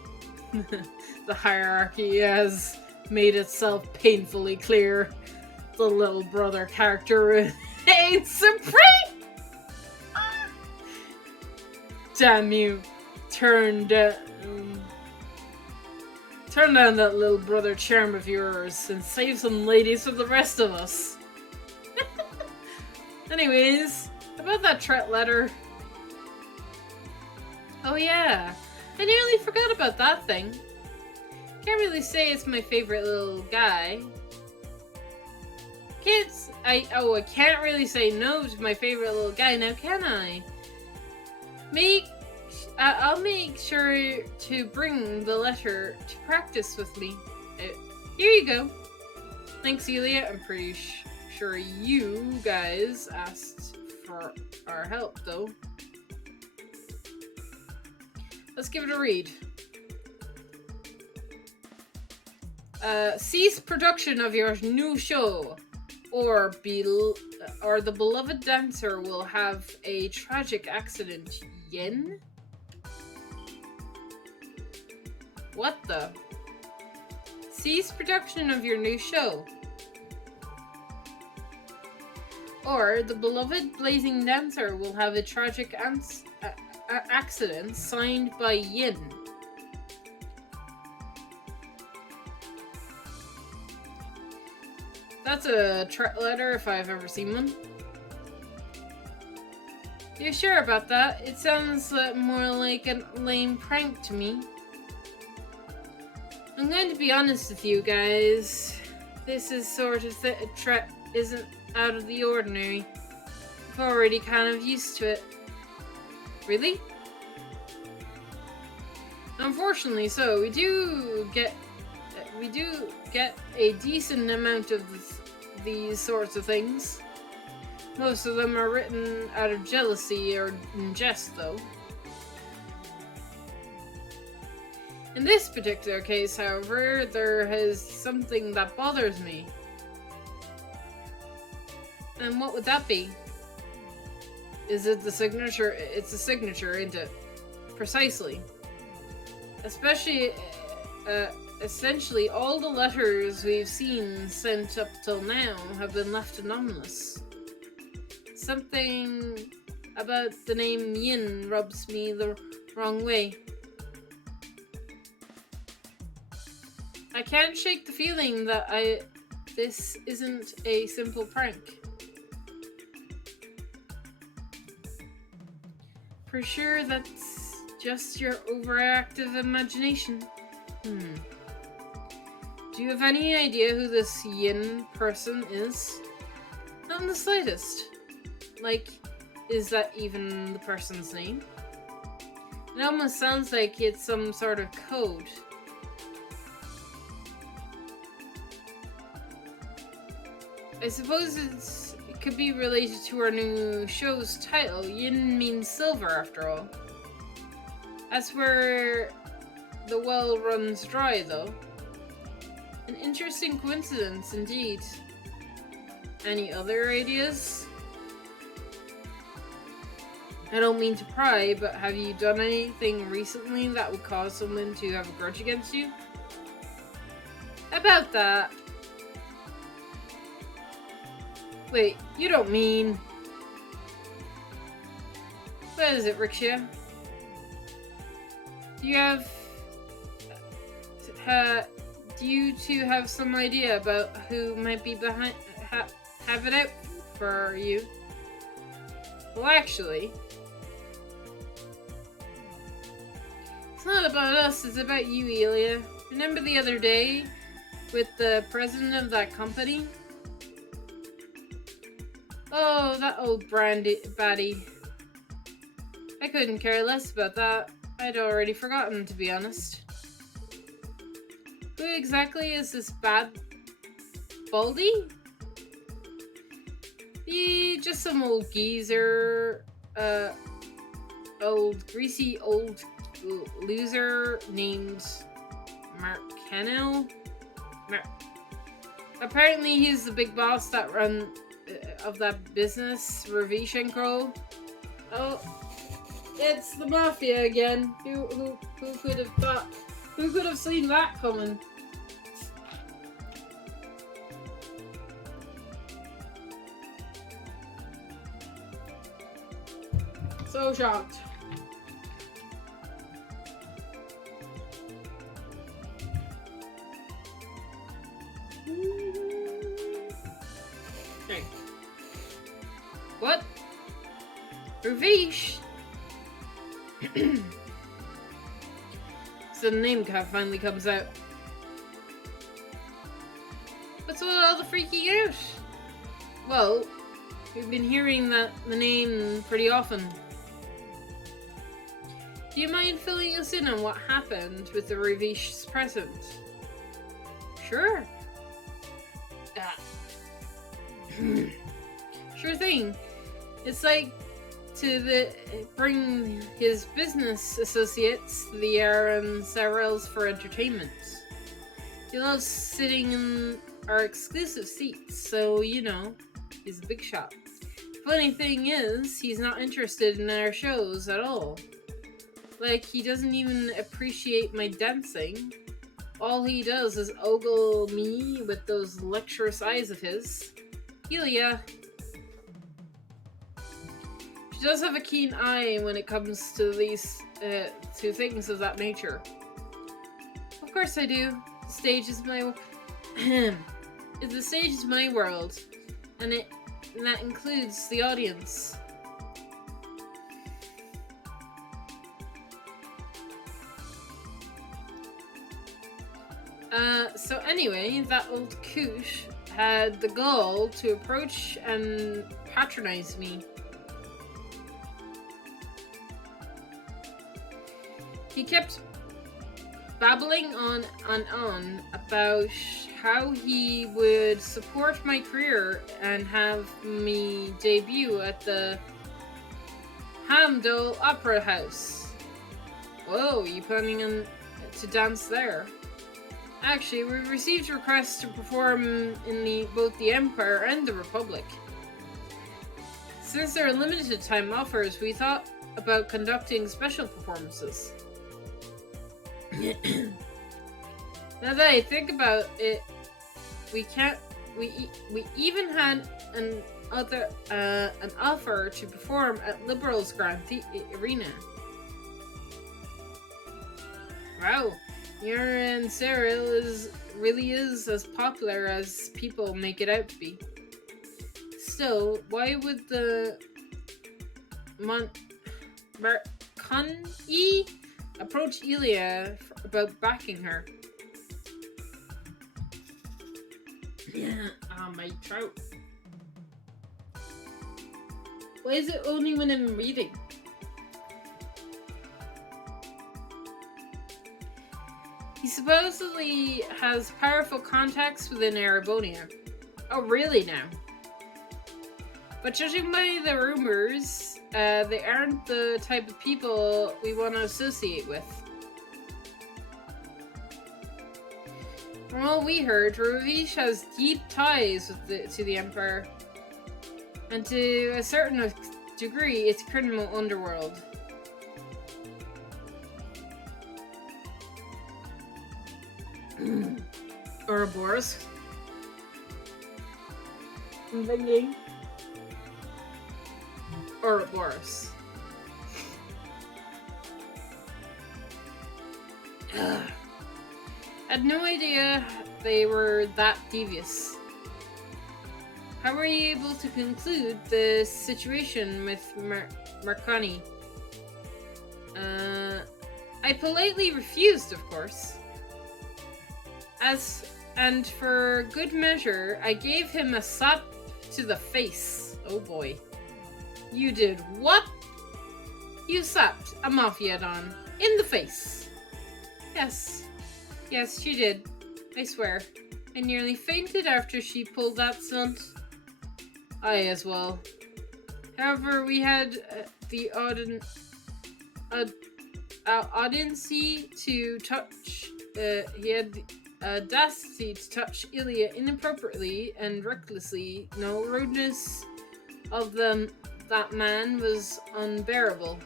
The hierarchy has made itself painfully clear. The little brother character reigns supreme! Damn you. Turn down that little brother charm of yours and save some ladies for the rest of us. Anyways, about that Tret letter. Oh yeah, I nearly forgot about that thing. Can't really say it's my favorite little guy. I can't really say no to my favorite little guy now, can I? I'll make sure to bring the letter to practice with me. Here you go. Thanks, Ilya. I'm pretty sure you guys asked for our help, though. Let's give it a read. Cease production of your new show, or the beloved dancer will have a tragic accident. Yin? What the? Cease production of your new show, or the beloved blazing dancer will have a tragic accident. Signed by Yin. That's a Tret letter if I've ever seen one. You sure about that? It sounds more like a lame prank to me. I'm going to be honest with you guys. This is sort of Tret isn't out of the ordinary. I'm already kind of used to it. Really? Unfortunately, so we do get a decent amount of these sorts of things. Most of them are written out of jealousy or in jest, though. In this particular case, however, there is something that bothers me. And what would that be? Is it the signature? It's a signature, isn't it? Precisely. Especially, essentially all the letters we've seen sent up till now have been left anonymous. Something about the name Yin rubs me the wrong way. I can't shake the feeling that this isn't a simple prank. For sure, that's just your overactive imagination. Do you have any idea who this Yin person is? Not in the slightest. Like, is that even the person's name? It almost sounds like it's some sort of code. I suppose it could be related to our new show's title. Yin means silver, after all. That's where the well runs dry, though. An interesting coincidence, indeed. Any other ideas? I don't mean to pry, but have you done anything recently that would cause someone to have a grudge against you? About that. Wait, you don't mean... What is it, Riksha? Do you have... do you two have some idea about who might be behind... have it out for you? Well, actually... It's not about us, it's about you, Elia. Remember the other day with the president of that company? Oh, that old baddie. I couldn't care less about that. I'd already forgotten, to be honest. Who exactly is this bad Baldy? Just some old geezer, old greasy old loser named Mark Kennel. Apparently he's the big boss that of that business, Ravish & Co. Oh, it's the mafia again. Who could have thought? Who could have seen that coming? So shocked. Okay. What? Ravish? So the name finally comes out. What's with all the freaking out? Well, we've been hearing the name pretty often. Do you mind filling us in on what happened with the Ravish's present? Sure. Sure thing. It's like to bring his business associates, the Aaron Sarels, for entertainment. He loves sitting in our exclusive seats, so you know, he's a big shot. Funny thing is, he's not interested in our shows at all. Like, he doesn't even appreciate my dancing. All he does is ogle me with those lecturous eyes of his. Elia. She does have a keen eye when it comes to these to things of that nature. Of course I do. The stage is my the stage is my world, and that includes the audience. So anyway, that old coot had the gall to approach and patronize me. He kept babbling on and on about how he would support my career and have me debut at the Hamdol Opera House. Whoa, you planning to dance there? Actually, we received requests to perform in both the Empire and the Republic. Since there are limited time offers, we thought about conducting special performances. Now that I think about it, we even had an offer to perform at Liberal's Grand Arena. Wow. Aaron Sarel really is as popular as people make it out to be. Still, why would the Marconi approach Elia about backing her? My throat. Why is it only when I'm reading? He supposedly has powerful contacts within Erebonia. Oh, really now? But judging by the rumors, they aren't the type of people we want to associate with. From all we heard, Ravish has deep ties to the Empire. And to a certain degree, it's criminal underworld. Ouroboros. I'm thinking. Ouroboros. Had no idea they were that devious. How were you able to conclude the situation with Marconi? I politely refused, of course. And for good measure, I gave him a slap to the face. Oh boy. You did what? You slapped a Mafia Don in the face. Yes. Yes, she did. I swear. I nearly fainted after she pulled that stunt. I as well. However, we had the audacity to touch. He had the audacity to touch Ilya inappropriately and recklessly. No rudeness of that man was unbearable.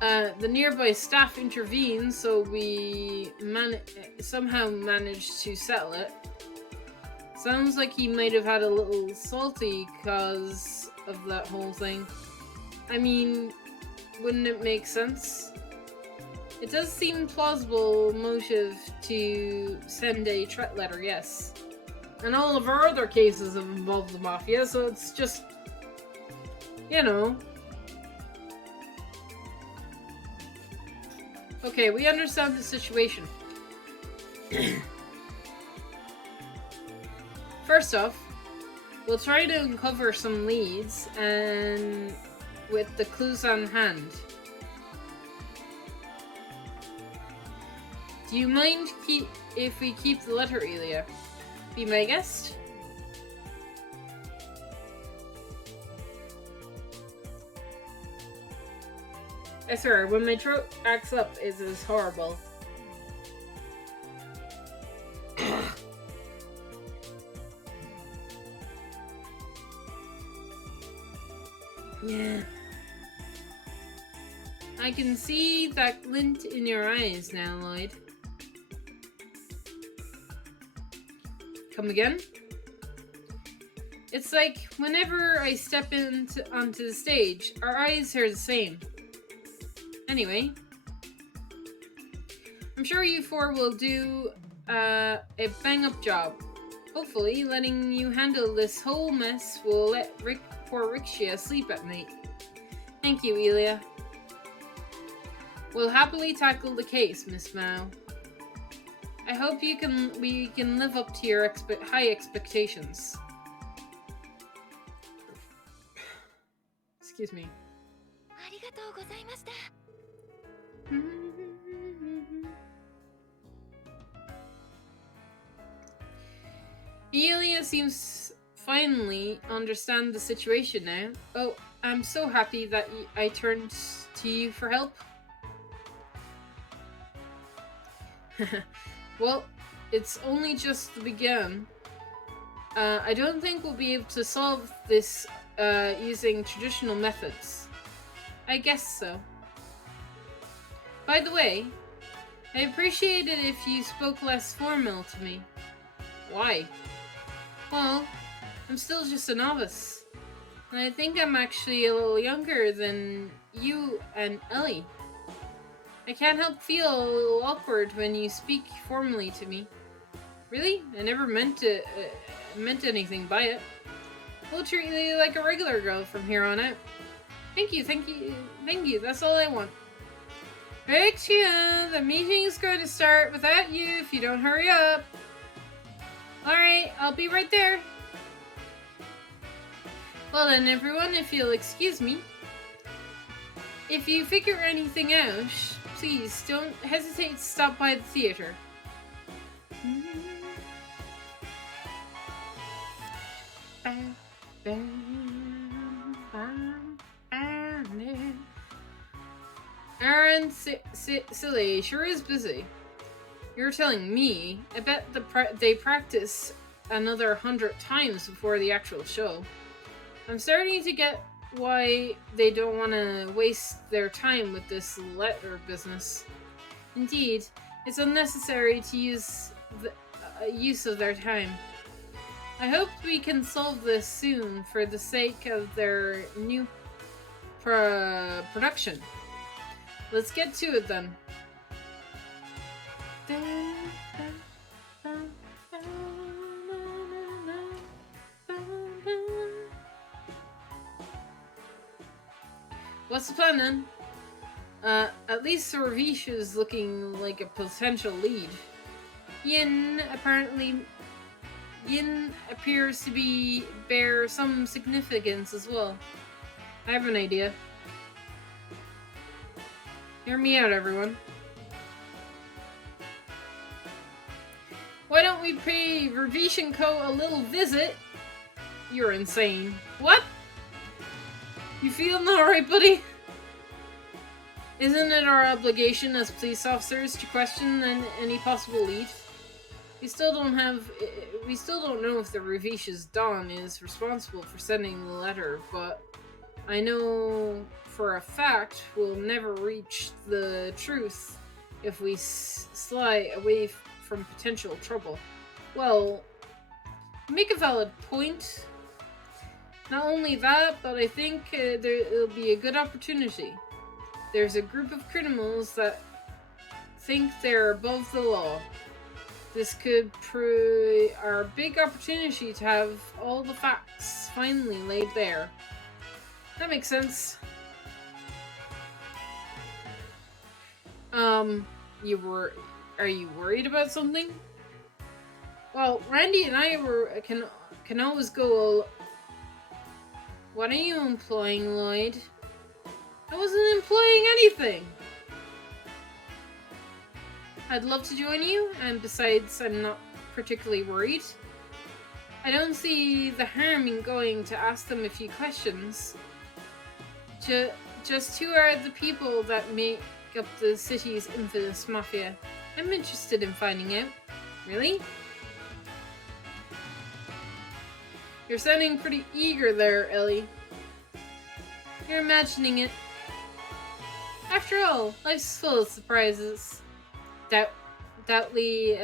The nearby staff intervened, so we somehow managed to settle it. Sounds like he might have had a little salty because of that whole thing. I mean, wouldn't it make sense? It does seem plausible motive to send a threat letter, yes. And all of our other cases have involved the Mafia, so it's just, you know. Okay, we understand the situation. First off, we'll try to uncover some leads and with the clues on hand. Do you mind if we keep the letter, Ilya? Be my guest? I swear, when my throat acts up, it is horrible. Yeah. I can see that glint in your eyes now, Lloyd. Come again? It's like whenever I step onto the stage, our eyes are the same. Anyway, I'm sure you four will do a bang-up job. Hopefully, letting you handle this whole mess will let poor Rixia sleep at night. Thank you, Ilya. We'll happily tackle the case, Miss Mao. I hope we can live up to your high expectations. Excuse me. Ilya seems finally understand the situation now. Oh, I'm so happy that I turned to you for help. Well, it's only just the begun. I don't think we'll be able to solve this using traditional methods. I guess so. By the way, I appreciate it if you spoke less formal to me. Why? Well, I'm still just a novice. And I think I'm actually a little younger than you and Ellie. I can't help feel a little awkward when you speak formally to me. Really? I never meant anything by it. We'll treat you like a regular girl from here on out. Thank you, that's all I want. Rixia, the meeting is going to start without you if you don't hurry up. Alright, I'll be right there. Well then, everyone, if you'll excuse me. If you figure anything out, please don't hesitate to stop by the theater. Aaron Silly sure is busy. You're telling me? I bet they practice another 100 times before the actual show. I'm starting to get why they don't want to waste their time with this letter business. Indeed, it's unnecessary to use use of their time. I hope we can solve this soon for the sake of their new production. Let's get to it then. What's the plan then? At least Ravish is looking like a potential lead. Yin appears to bear some significance as well. I have an idea. Hear me out, everyone. Why don't we pay Ravish & Co. a little visit? You're insane. What? You feeling alright, buddy? Isn't it our obligation as police officers to question any possible lead? We still don't know if the Ravish's Dawn is responsible for sending the letter, but I know for a fact we'll never reach the truth if we sly away from potential trouble. Well, you make a valid point. Not only that, but I think it'll be a good opportunity. There's a group of criminals that think they're above the law. This could prove our big opportunity to have all the facts finally laid bare. That makes sense. Are you worried about something? Well, Randy and I can always go. What are you employing, Lloyd? I wasn't employing anything. I'd love to join you, and besides, I'm not particularly worried. I don't see the harm in going to ask them a few questions. Just who are the people that make up the city's infamous mafia? I'm interested in finding out. Really? You're sounding pretty eager there, Ellie. You're imagining it. After all, life's full of surprises. Doubtly,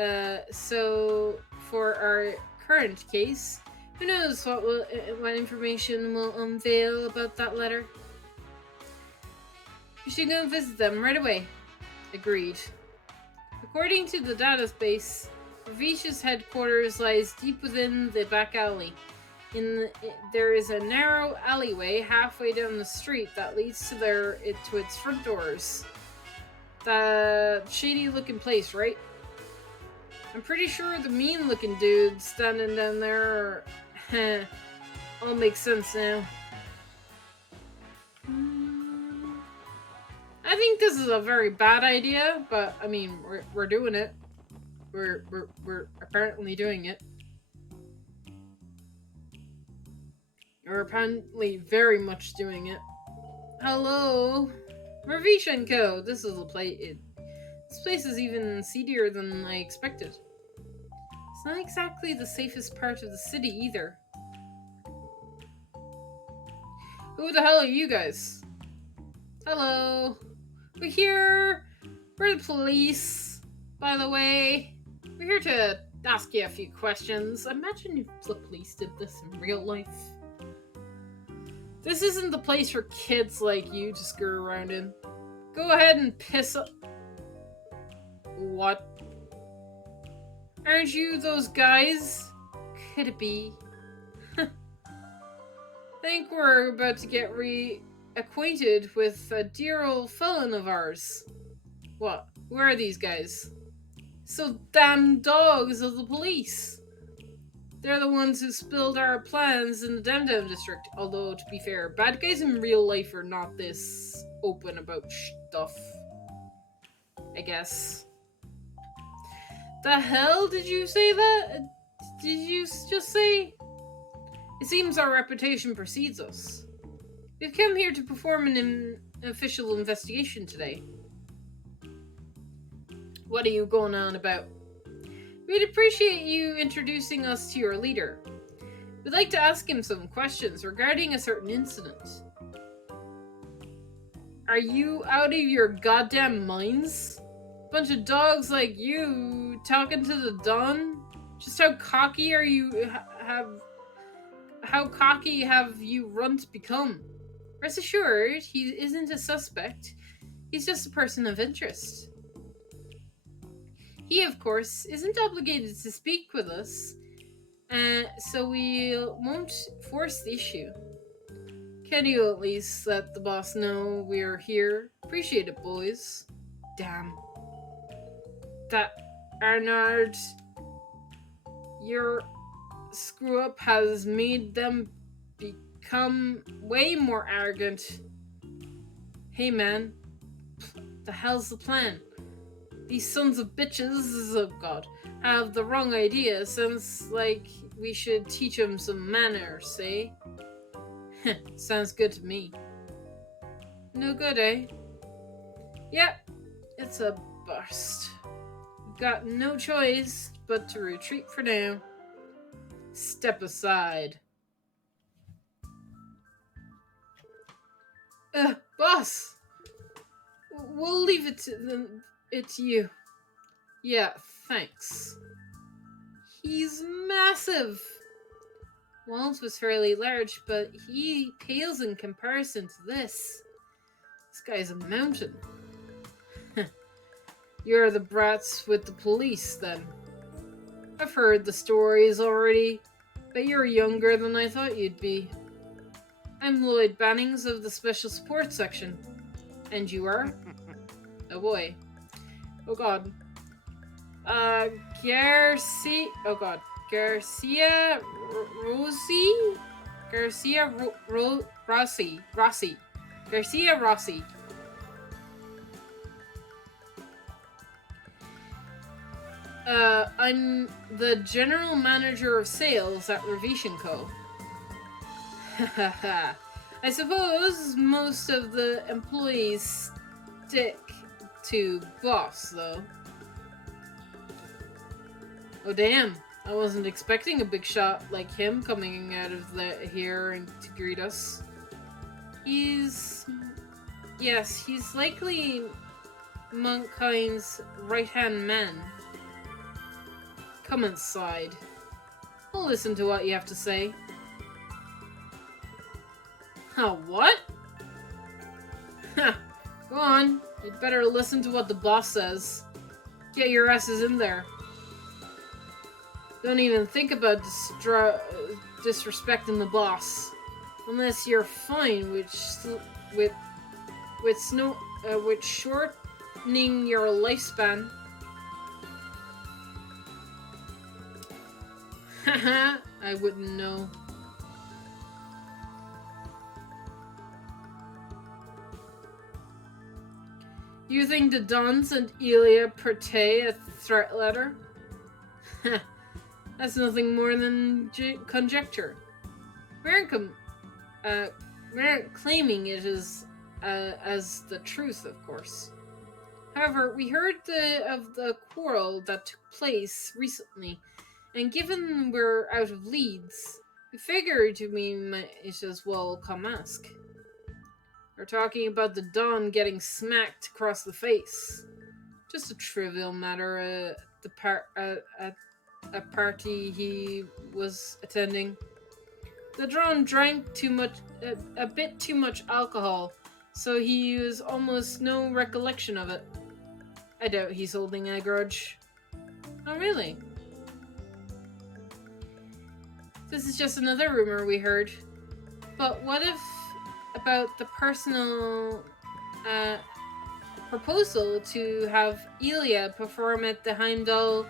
so for our current case, who knows what information will unveil about that letter? We should go and visit them right away. Agreed. According to the database, Ravish's headquarters lies deep within the back alley. There is a narrow alleyway halfway down the street that leads to its front doors. That shady-looking place, right? I'm pretty sure the mean-looking dude standing down there all makes sense now. I think this is a very bad idea, but I mean, we're doing it. We're apparently doing it. We're apparently very much doing it. Hello, Ravish & Co. This is a place. This place is even seedier than I expected. It's not exactly the safest part of the city either. Who the hell are you guys? Hello. We're here. We're the police, by the way. We're here to ask you a few questions. Imagine if the police did this in real life. This isn't the place for kids like you to screw around in. Go ahead and piss up. What? Aren't you those guys? Could it be? Think we're about to get reacquainted with a dear old felon of ours. What? Where are these guys? So damn dogs of the police. They're the ones who spilled our plans in the Dam Dam district. Although, to be fair, bad guys in real life are not this open about stuff. I guess. The hell did you say that? Did you just say? It seems our reputation precedes us. We've come here to perform an official investigation today. What are you going on about? We'd appreciate you introducing us to your leader. We'd like to ask him some questions regarding a certain incident. Are you out of your goddamn minds? Bunch of dogs like you talking to the Don? Just how cocky are you? How cocky have you runts become? Rest assured, he isn't a suspect. He's just a person of interest. He, of course, isn't obligated to speak with us, so we won't force the issue. Can you at least let the boss know we're here? Appreciate it, boys. Damn. That Arnard, your screw up has made them become way more arrogant. Hey man, the hell's the plan? These sons of bitches, oh god, have the wrong idea. Sounds like we should teach them some manners, eh? Sounds good to me. No good, eh? Yep, it's a bust. We've got no choice but to retreat for now. Step aside. Boss! We'll leave it to you. Yeah, thanks. He's massive! Walls was fairly large, but he pales in comparison to this. This guy's a mountain. You're the brats with the police, then. I've heard the stories already, but you're younger than I thought you'd be. I'm Lloyd Bannings of the Special Support Section. And you are? Oh boy. Oh god. Garcia... Oh god. Garcia... Rossi? Garcia Rossi. Garcia Rossi. I'm the general manager of sales at Revision Co. I suppose most of the employees stick to boss, though. Oh damn, I wasn't expecting a big shot like him coming out of here and to greet us. He's likely Monkind's right-hand man. Come inside. I'll listen to what you have to say. Huh, what? Go on. You'd better listen to what the boss says. Get your asses in there. Don't even think about disrespecting the boss. Unless you're fine with shortening your lifespan. Haha, I wouldn't know. You think the Don sent Ilya Pertay a threat letter? That's nothing more than conjecture. We aren't claiming it as the truth, of course. However, we heard of the quarrel that took place recently, and given we're out of leads, we figured we might as well come ask. We're talking about the Don getting smacked across the face. Just a trivial matter at a party he was attending. The Don drank too much, a bit too much alcohol, so he has almost no recollection of it. I doubt he's holding a grudge. Oh, really? This is just another rumor we heard. But what if about the personal proposal to have Ilya perform at the Heimdall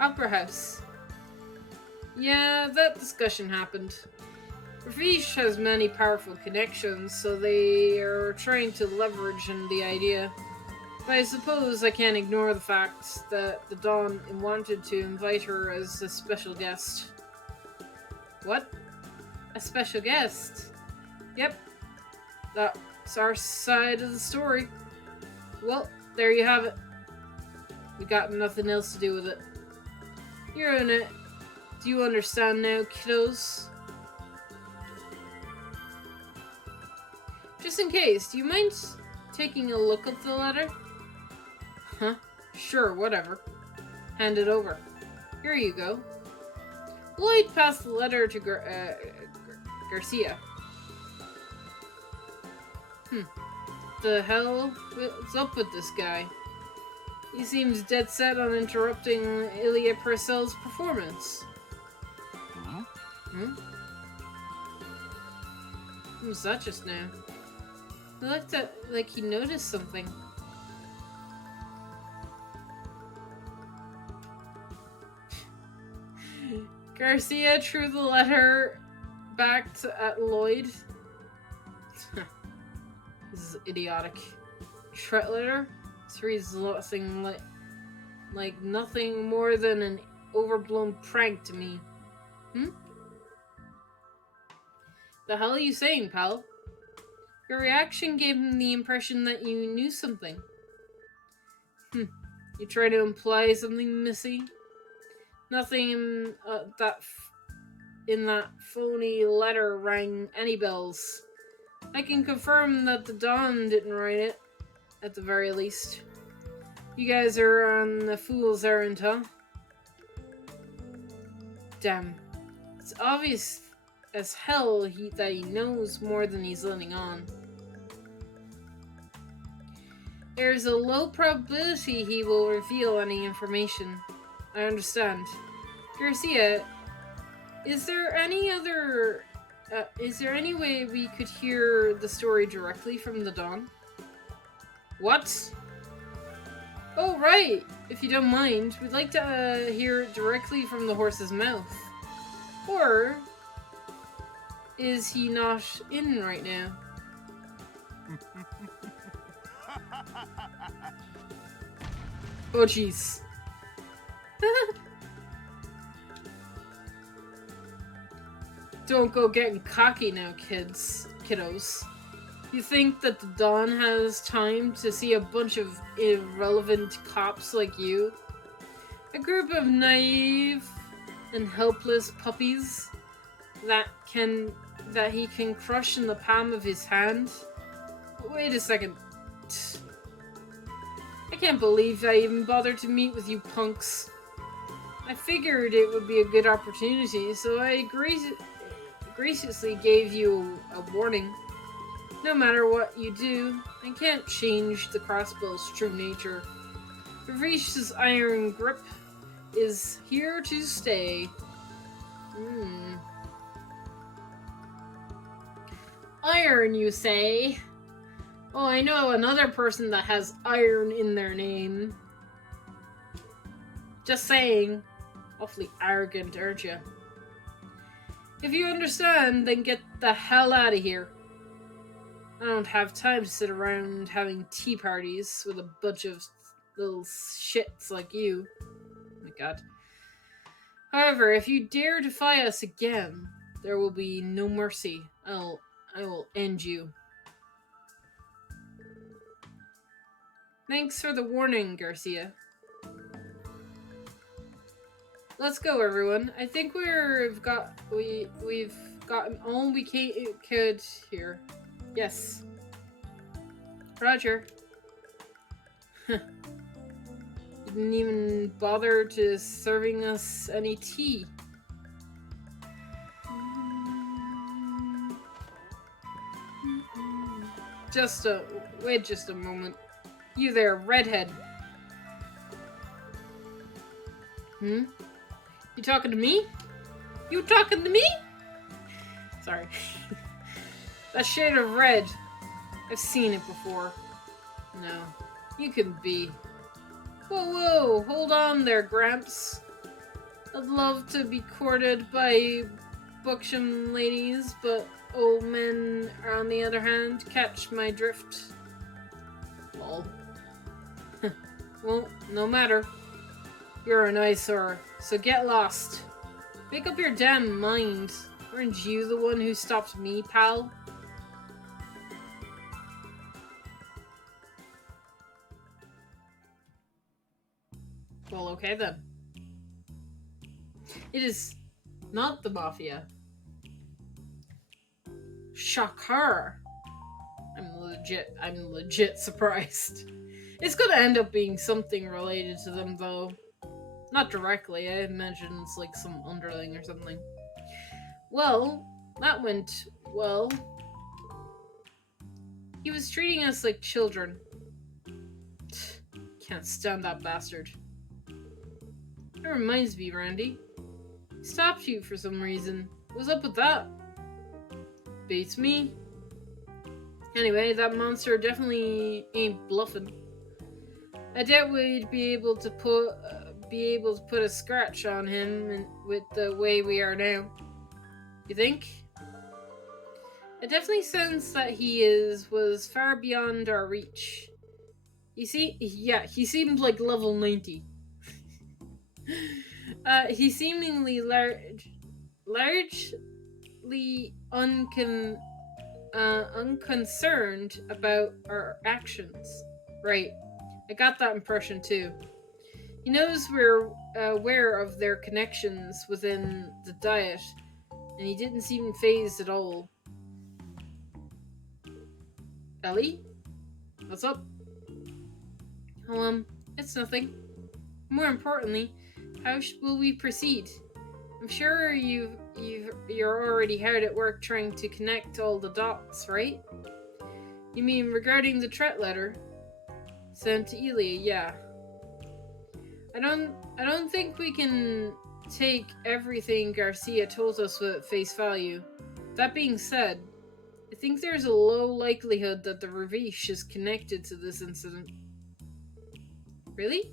Opera House? Yeah, that discussion happened. Ravish has many powerful connections, so they are trying to leverage on the idea. But I suppose I can't ignore the fact that the Don wanted to invite her as a special guest. What? A special guest? Yep. That's our side of the story. Well, there you have it. We got nothing else to do with it. You're in it. Do you understand now, kiddos? Just in case, do you mind taking a look at the letter? Huh? Sure, whatever. Hand it over. Here you go. Lloyd passed the letter to Garcia. The hell? What's up with this guy? He seems dead set on interrupting Ilya Purcell's performance. Huh? What was that just now? I looked at like he noticed something. Garcia threw the letter back at Lloyd. This is idiotic. Shred letter? This reads nothing like nothing more than an overblown prank to me. The hell are you saying, pal? Your reaction gave him the impression that you knew something. You try to imply something, Missy? Nothing in that phony letter rang any bells. I can confirm that the Don didn't write it, at the very least. You guys are on a fool's errand, huh? Damn. It's obvious as hell that he knows more than he's letting on. There's a low probability he will reveal any information. I understand. Garcia, is there any way we could hear the story directly from the Don? What? Oh, right. If you don't mind, we'd like to hear it directly from the horse's mouth. Or is he not in right now? Oh, jeez. Don't go getting cocky now, kiddos. You think that the Don has time to see a bunch of irrelevant cops like you? A group of naive and helpless puppies that he can crush in the palm of his hand? Wait a second. I can't believe I even bothered to meet with you punks. I figured it would be a good opportunity, so I graciously gave you a warning. No matter what you do, I can't change the crossbow's true nature. Rish's iron grip is here to stay. Iron, you say? Oh, I know another person that has iron in their name. Just saying. Awfully arrogant, aren't you? If you understand, then get the hell out of here. I don't have time to sit around having tea parties with a bunch of little shits like you. Oh my god. However, if you dare defy us again, there will be no mercy. I will end you. Thanks for the warning, Garcia. Let's go, everyone. I think we've gotten all we could here. Yes. Roger. You didn't even bother to serving us any tea. Wait just a moment. You there, redhead. You talking to me? You talking to me? Sorry. That shade of red. I've seen it before. No. You can be. Whoa, hold on there, Gramps. I'd love to be courted by buxom ladies, but old men, on the other hand, catch my drift. Lol. Well, no matter. You're an eyesore, so get lost. Make up your damn mind. Weren't you the one who stopped me, pal? Well, okay then. It is not the Mafia. Shocker. I'm legit surprised. It's gonna end up being something related to them, though. Not directly, I imagine it's like some underling or something. Well, that went well. He was treating us like children. Can't stand that bastard. That reminds me, Randy. He stopped you for some reason. What's up with that? Beats me. Anyway, that monster definitely ain't bluffing. I doubt we'd be able to put a scratch on him with the way we are now. You think? I definitely sense that was far beyond our reach. He seemed like level 90. He seemingly largely unconcerned about our actions. Right. I got that impression too. He knows we're aware of their connections within the diet, and he didn't seem fazed at all. Ellie? What's up? It's nothing. More importantly, how will we proceed? I'm sure you're already hard at work trying to connect all the dots, right? You mean regarding the threat letter sent to Elia? Yeah. I don't think we can take everything Garcia told us at face value. That being said, I think there's a low likelihood that the Ravish is connected to this incident. Really?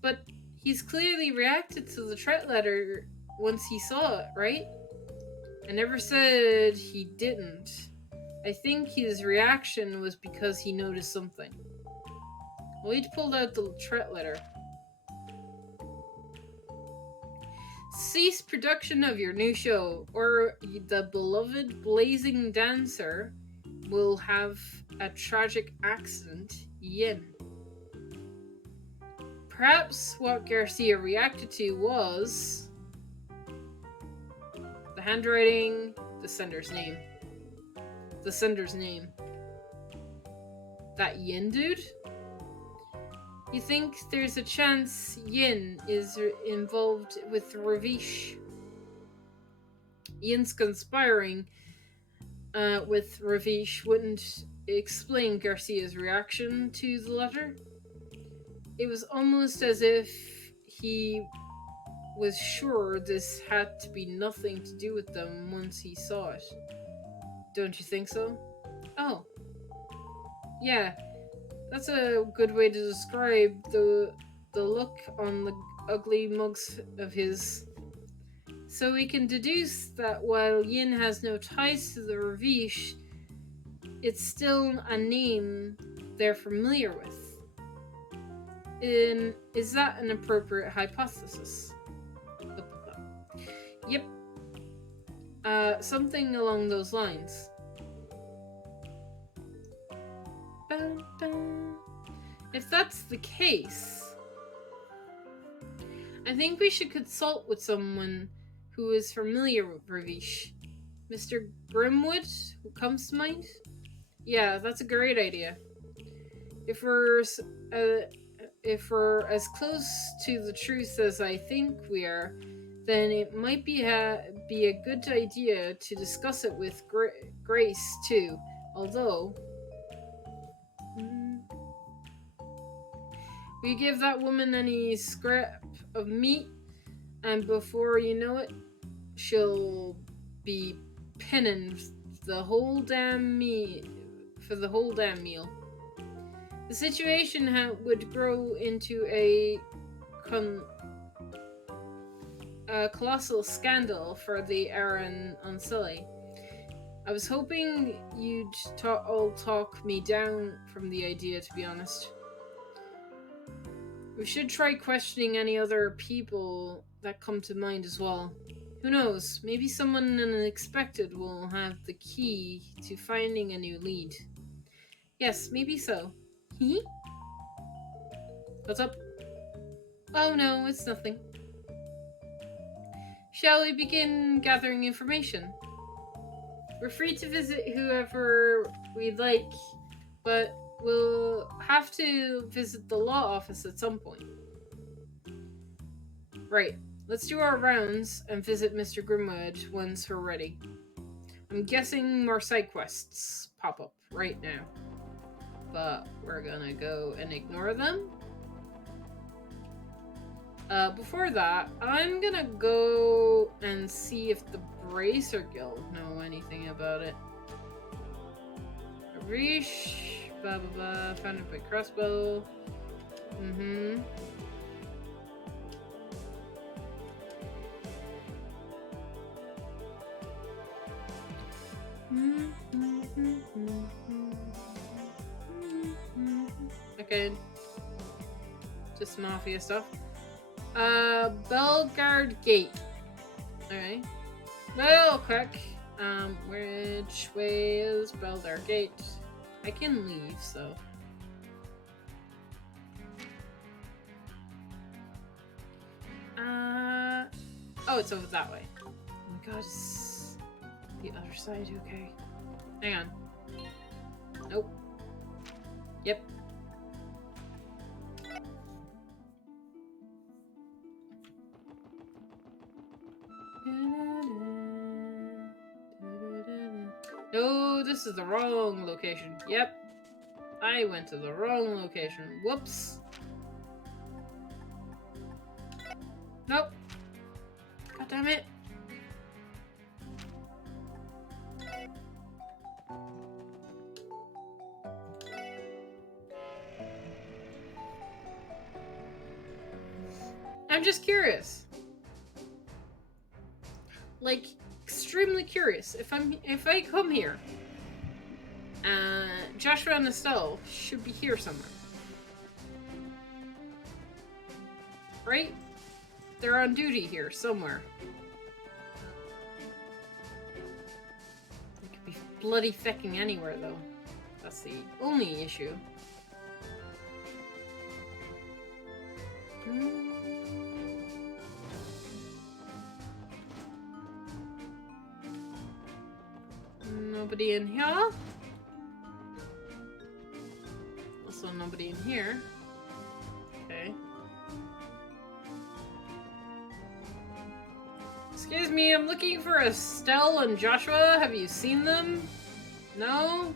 But he's clearly reacted to the threat letter once he saw it, right? I never said he didn't. I think his reaction was because he noticed something. Well, he'd pulled out the threat letter. Cease production of your new show, or the beloved Blazing Dancer will have a tragic accident. Yin. Perhaps what Garcia reacted to was the handwriting, the sender's name. The sender's name. That Yin dude? You think there's a chance Yin is involved with Ravish? Yin's conspiring with Ravish wouldn't explain Garcia's reaction to the letter. It was almost as if he was sure this had to be nothing to do with them once he saw it. Don't you think so? Oh. Yeah. That's a good way to describe the look on the ugly mugs of his. So we can deduce that while Yin has no ties to the Ravish, it's still a name they're familiar with. Is that an appropriate hypothesis? Yep. Something along those lines. If that's the case, I think we should consult with someone who is familiar with Ravish. Mr. Grimwood, who comes to mind? Yeah, that's a great idea. If we're as close to the truth as I think we are, then it might be a good idea to discuss it with Grace too. Although, we give that woman any scrap of meat, and before you know it, she'll be pinning the whole damn meal. The situation would grow into a colossal scandal for the Aaron Unsilly. I was hoping you'd all talk me down from the idea, to be honest. We should try questioning any other people that come to mind as well. Who knows, maybe someone unexpected will have the key to finding a new lead. Yes, maybe so. What's up? Oh no, it's nothing. Shall we begin gathering information? We're free to visit whoever we'd like, but we'll have to visit the law office at some point. Right. Let's do our rounds and visit Mr. Grimwood once we're ready. I'm guessing more side quests pop up right now. But we're gonna go and ignore them. Before that, I'm gonna go and see if the Bracer Guild know anything about it. Arish, blah blah blah, founded by Crossbow. Okay. Just mafia stuff. Belgard Gate. Alright. Real quick. Which way is Belgard Gate? I can leave, so. Oh, it's over that way. Oh my god, it's the other side, okay. Hang on. Nope. Yep. No, this is the wrong location. Yep. I went to the wrong location. Whoops. Nope. God damn it. I'm just curious. Like, extremely curious. If I come here, Joshua and Estelle should be here somewhere. Right? They're on duty here somewhere. They could be bloody fecking anywhere, though. That's the only issue. Nobody in here. Also nobody in here. Okay. Excuse me, I'm looking for Estelle and Joshua. Have you seen them? No?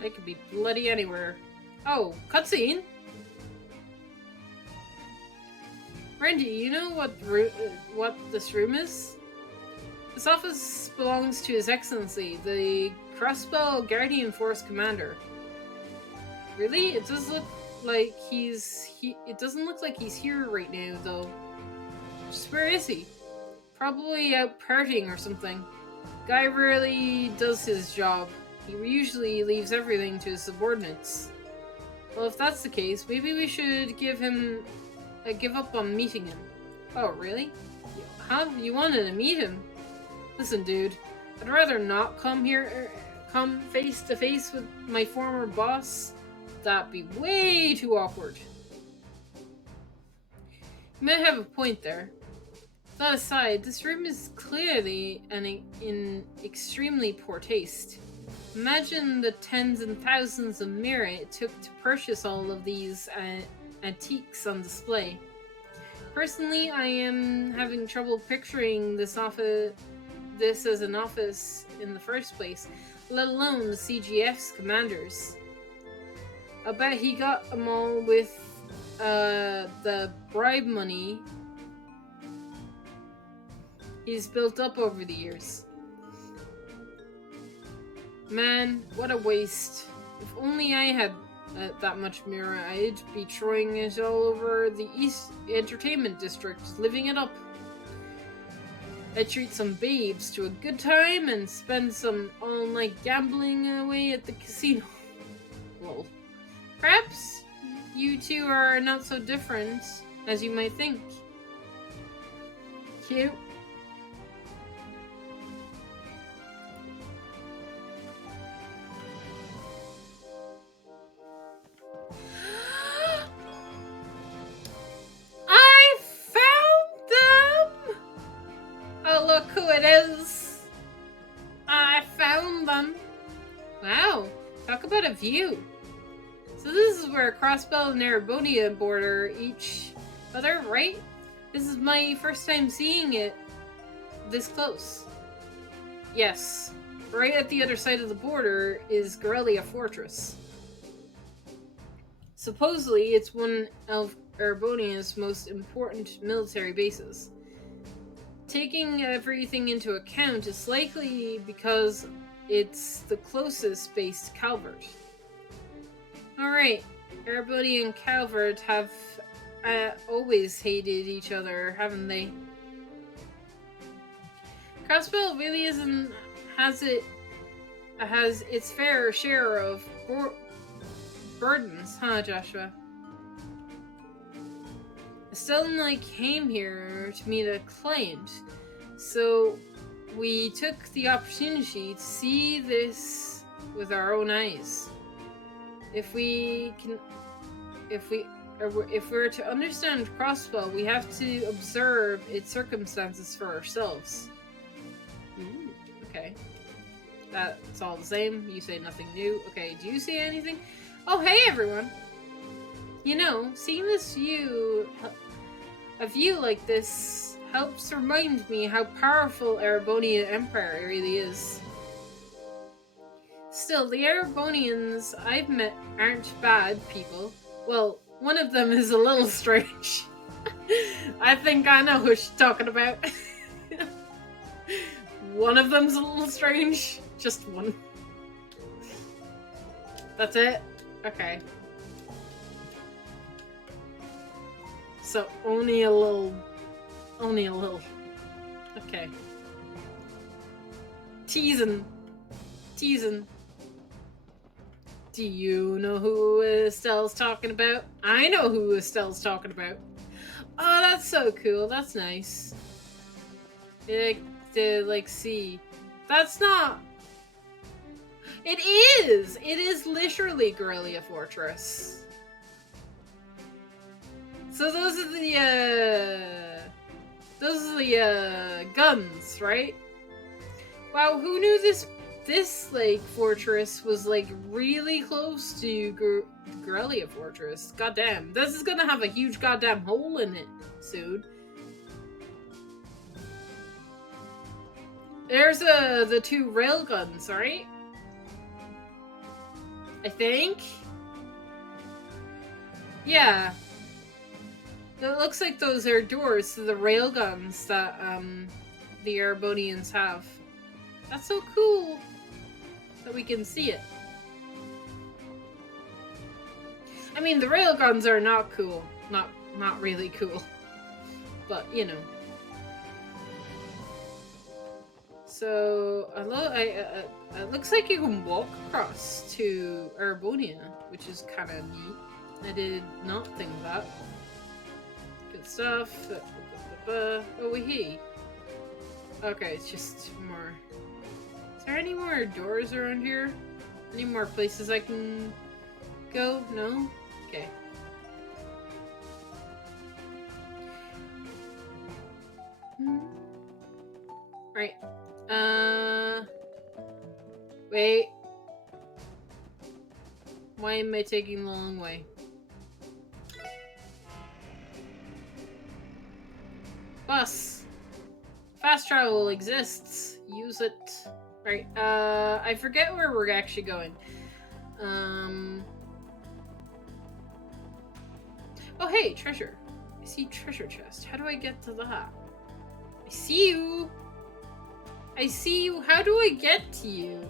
They could be bloody anywhere. Oh, cutscene? Randy, you know what this room is? This office belongs to His Excellency, the Crossbow Guardian Force Commander. Really? It does look like it doesn't look like he's here right now, though. Just where is he? Probably out partying or something. Guy rarely does his job. He usually leaves everything to his subordinates. Well, if that's the case, maybe we should give up on meeting him. Oh, really? Huh? You wanted to meet him? Listen, dude, I'd rather not come face to face with my former boss. That'd be way too awkward. You might have a point there. That aside, this room is clearly in extremely poor taste. Imagine the tens and thousands of mira it took to purchase all of these antiques on display. Personally, I am having trouble picturing this as an office in the first place, let alone the CGF's commanders. I bet he got them all with the bribe money he's built up over the years. Man, what a waste. If only I had that much mira, I'd be throwing it all over the East Entertainment District, living it up. I'd treat some babes to a good time and spend some all-night gambling away at the casino. Lol. Perhaps you two are not so different as you might think. Cute. I found them! Oh, look who it is! view. So this is where Crossbell and Erebonia border each other, right? This is my first time seeing it this close. Yes, right at the other side of the border is Garrelia Fortress. Supposedly, it's one of Erebonia's most important military bases. Taking everything into account, it's likely because it's the closest base to Calvert. Alright, Erebonia and Calvert have always hated each other, haven't they? Crossbell really has its fair share of burdens, huh, Joshua? Estelle and I came here to meet a client, so we took the opportunity to see this with our own eyes. If we're to understand Crossbell, we have to observe its circumstances for ourselves. Ooh, okay. That's all the same. You say nothing new. Okay, do you see anything? Oh, hey everyone! You know, seeing a view like this helps remind me how powerful Erebonia Empire really is. Still, the Erebonians I've met aren't bad people. Well, one of them is a little strange. I think I know who she's talking about. One of them's a little strange. Just one. That's it? Okay. So, only a little. Okay. Teasing. Do you know who Estelle's talking about? I know who Estelle's talking about. Oh, that's so cool. That's nice. See. That's not... It is! It is literally Garrelia Fortress. So those are the guns, right? Wow, who knew this like fortress was like really close to Garrelia Fortress? Goddamn, this is gonna have a huge goddamn hole in it soon. There's the two railguns, right? I think. Yeah. It looks like those are doors to the railguns that the Erebonians have. That's so cool that we can see it. I mean, the railguns are not cool. Not really cool. But, you know. So, it looks like you can walk across to Erebonia, which is kind of neat. I did not think that. Good stuff. Oh, wee. Okay, it's just more. Is there any more doors around here? Any more places I can go? No? Okay. Right. Wait. Why am I taking the long way? Bus. Fast travel exists. Use it. Right. I forget where we're actually going. Oh, hey, treasure. I see treasure chest. How do I get to that? I see you. I see you. How do I get to you?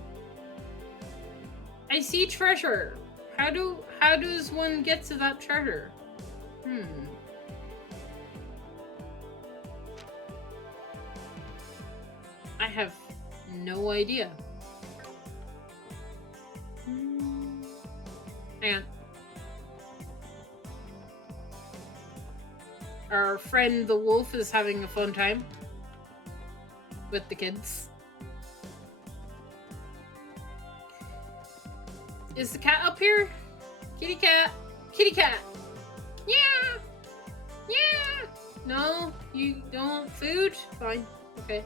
I see treasure. How does one get to that treasure? I have no idea. Hang on. Our friend the wolf is having a fun time with the kids. Is the cat up here? Kitty cat! Kitty cat! Yeah! Yeah! No? You don't want food? Fine. Okay.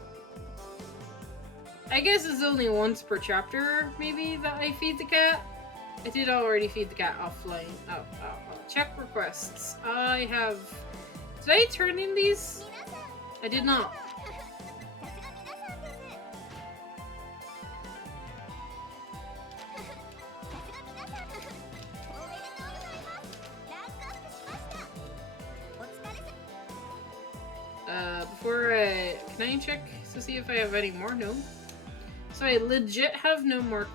I guess it's only once per chapter, maybe, that I feed the cat. I did already feed the cat offline. Oh. Check requests. I have... Did I turn in these? I did not. Before can I check to see if I have any more? No. So I legit have no more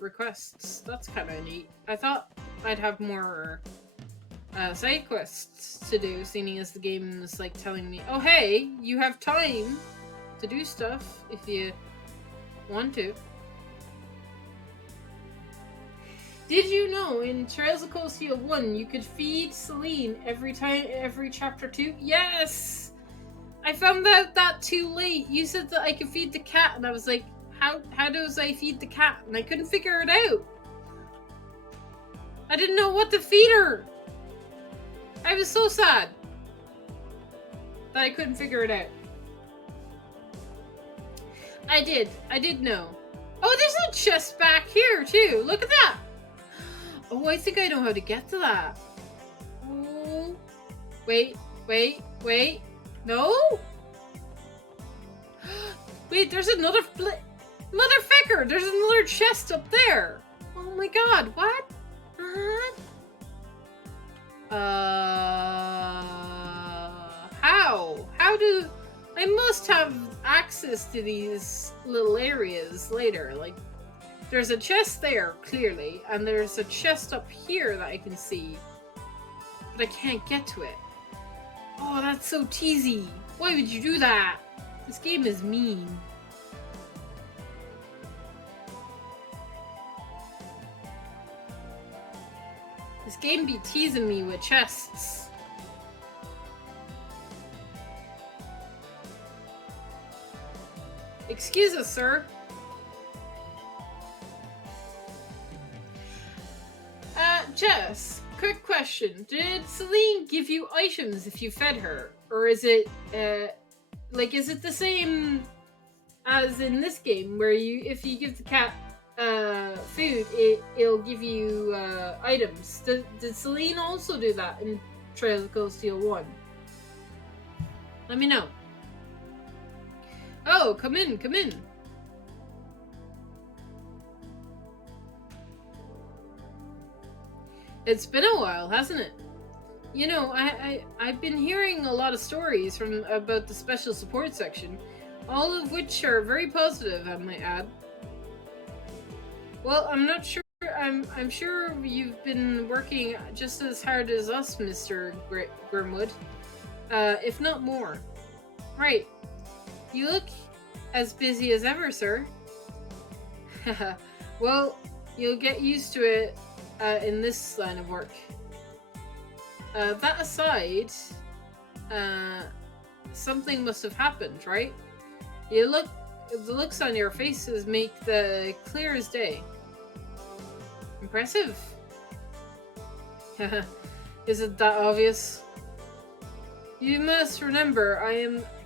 requests. That's kind of neat. I thought I'd have more side quests to do, seeing as the game is like telling me, oh hey, you have time to do stuff if you want to. Did you know in Trails of Cold Steel 1 you could feed Celine every chapter 2? Yes! I found out that too late. You said that I could feed the cat, and I was like, how does I feed the cat? And I couldn't figure it out. I didn't know what to feed her. I was so sad that I couldn't figure it out. I did know. Oh, there's a chest back here too. Look at that. Oh, I think I know how to get to that. Oh, wait. No? Wait, there's another motherfucker! There's another chest up there! Oh my god, what? How? How do... I must have access to these little areas later, like... There's a chest there, clearly, and there's a chest up here that I can see. But I can't get to it. Oh, that's so cheesy. Why would you do that? This game is mean. This game be teasing me with chests. Excuse us, sir. Jess, quick question. Did Celine give you items if you fed her? Or is it, is it the same as in this game, where if you give the cat, food, it'll give you, items? Did Celine also do that in Trails of Cold Steel 1? Let me know. Oh, come in. It's been a while, hasn't it? You know, I've been hearing a lot of stories about the special support section, all of which are very positive, I might add. Well, I'm not sure. I'm sure you've been working just as hard as us, Mr. Grimwood, if not more. Right. You look as busy as ever, sir. Well, you'll get used to it in this line of work. That aside, something must have happened, right? The looks on your faces make the clear as day. Impressive. Isn't that obvious? You must remember,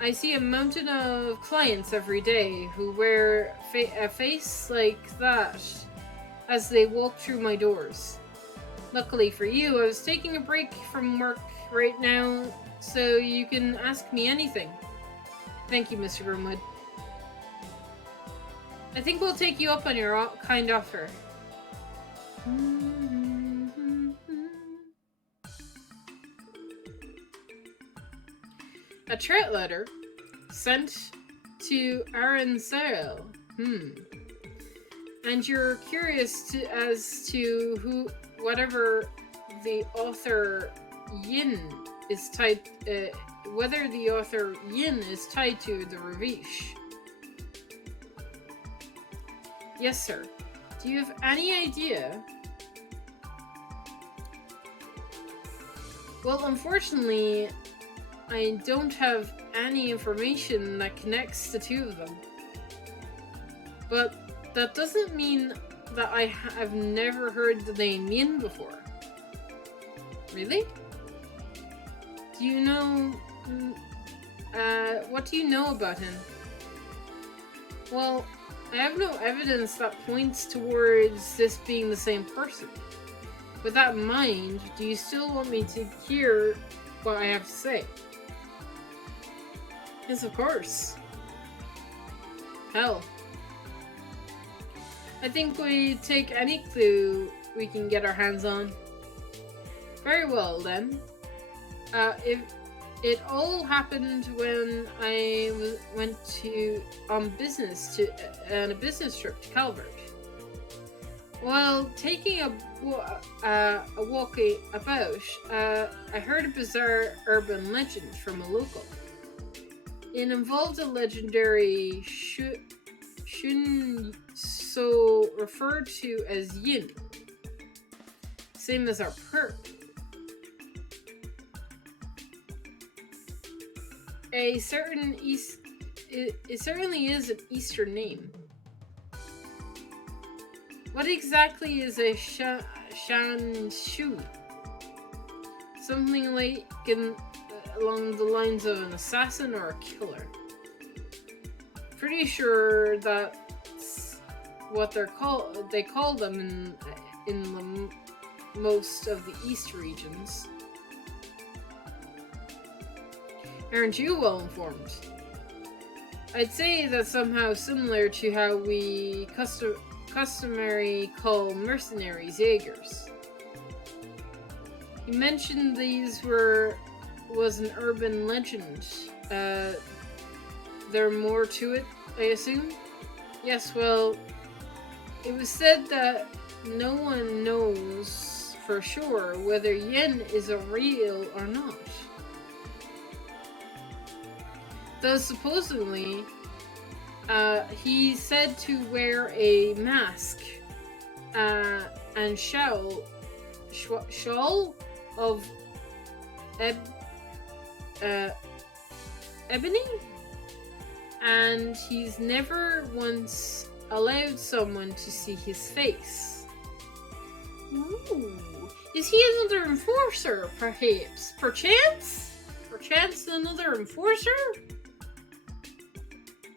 I see a mountain of clients every day who wear a face like that as they walk through my doors. Luckily for you, I was taking a break from work right now, so you can ask me anything. Thank you, Mr. Grimwood. I think we'll take you up on your kind offer. A threat letter sent to Aaron Sale. And you're curious as to whatever the author Yin is tied, whether the author Yin is tied to the Ravish. Yes, sir. Do you have any idea? Well, unfortunately, I don't have any information that connects the two of them. But that doesn't mean that I have never heard the name Yin before. Really? Do you know... what do you know about him? Well, I have no evidence that points towards this being the same person. With that in mind, do you still want me to hear what I have to say? Yes, of course. Hell. I think we take any clue we can get our hands on. Very well, then. If it all happened when I went on a business trip to Calvert. While taking a walk about, I heard a bizarre urban legend from a local. It involved a legendary Shunso referred to as Yin, same as our perp. It certainly is an Eastern name. What exactly is a Shanshu? Something like along the lines of an assassin or a killer. Pretty sure that's what they call them in most of the East regions. Aren't you well informed? I'd say that's somehow similar to how we customary call mercenaries Jaegers. You mentioned these was an urban legend. There more to it, I assume? Yes, well, it was said that no one knows for sure whether Yen is a real or not. Though supposedly, he's said to wear a mask and shawl of ebony, and he's never once allowed someone to see his face. Ooh. Is he another enforcer, perhaps? Perchance? Perchance another enforcer?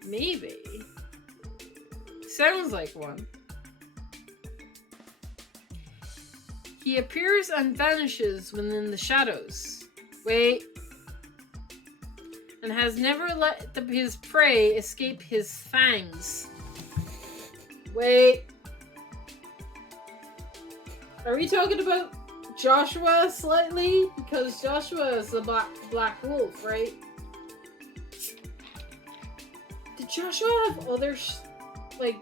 Maybe. Sounds like one. He appears and vanishes within the shadows. Wait. And has never let his prey escape his fangs. Wait. Are we talking about Joshua slightly? Because Joshua is the black wolf, right? Did Joshua have others, like...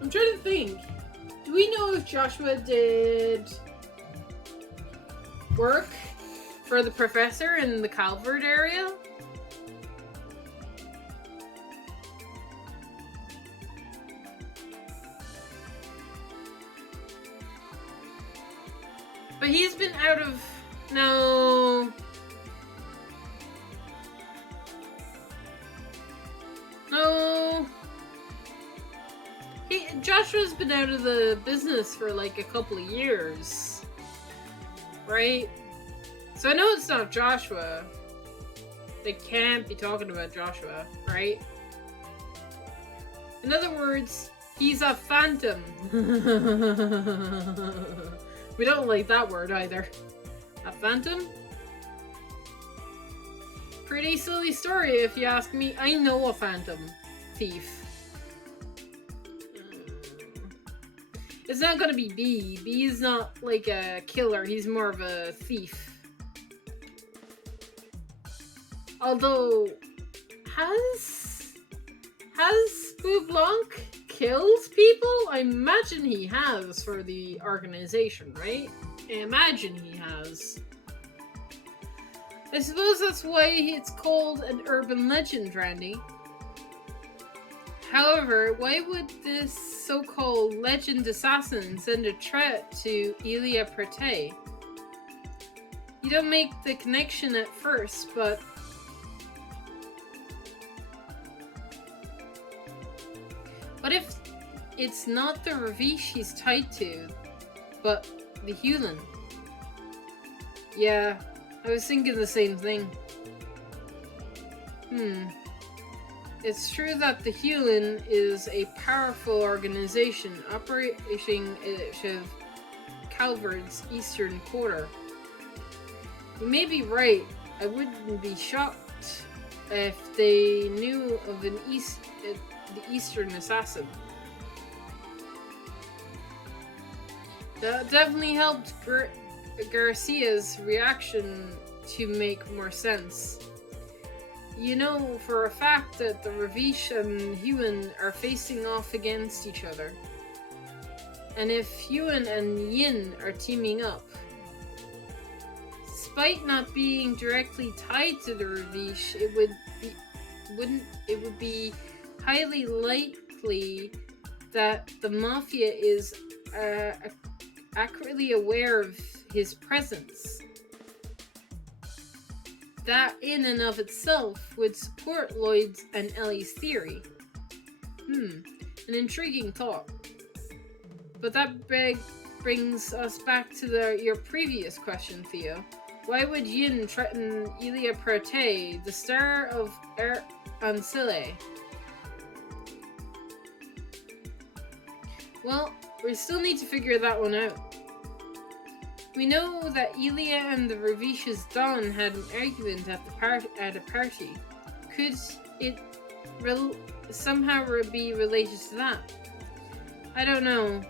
I'm trying to think. Do we know if Joshua did work for the professor in the Calvert area? But he's been out of... No. Joshua's been out of the business for like a couple of years. Right? So I know it's not Joshua. They can't be talking about Joshua, right? In other words, he's a phantom. We don't like that word either. A phantom? Pretty silly story if you ask me. I know a phantom thief. It's not gonna be B. B is not like a killer. He's more of a thief. Although, has Blanc killed people? I imagine he has for the organization, right? I imagine he has. I suppose that's why it's called an urban legend, Randy. However, why would this so-called legend assassin send a threat to Elia Perte? You don't make the connection at first, but... What if it's not the Ravish he's tied to, but the Hewlin? Yeah, I was thinking the same thing. It's true that the Hewlin is a powerful organization operating out of Calvard's eastern quarter. You may be right. I wouldn't be shocked if they knew of the Eastern Assassin. That definitely helped Garcia's reaction to make more sense. You know for a fact that the Ravish and Huan are facing off against each other. And if Huan and Yin are teaming up, despite not being directly tied to the Ravish, it would be highly likely that the Mafia is accurately aware of his presence. That in and of itself would support Lloyd's and Ellie's theory. An intriguing thought. But that brings us back to your previous question, Theo. Why would Yin threaten Ilia Perte, the star of Ancile? Well, we still need to figure that one out. We know that Ilia and the Ravish's Dawn had an argument at a party. Could it somehow be related to that? I don't know.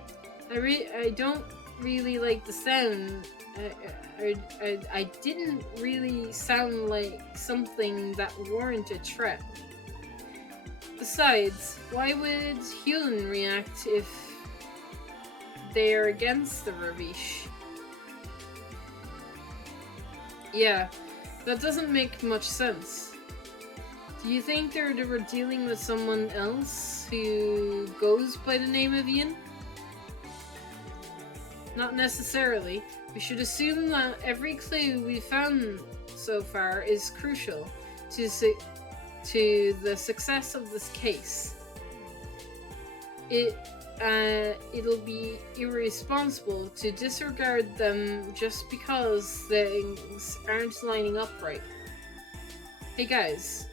I don't really like the sound. I didn't really sound like something that warranted a threat. Besides, why would Hewlin react if they're against the Ravish? Yeah, that doesn't make much sense. Do you think they were dealing with someone else who goes by the name of Yin? Not necessarily. We should assume that every clue we've found so far is crucial to the success of this case. It'll be irresponsible to disregard them just because things aren't lining up right. Hey guys,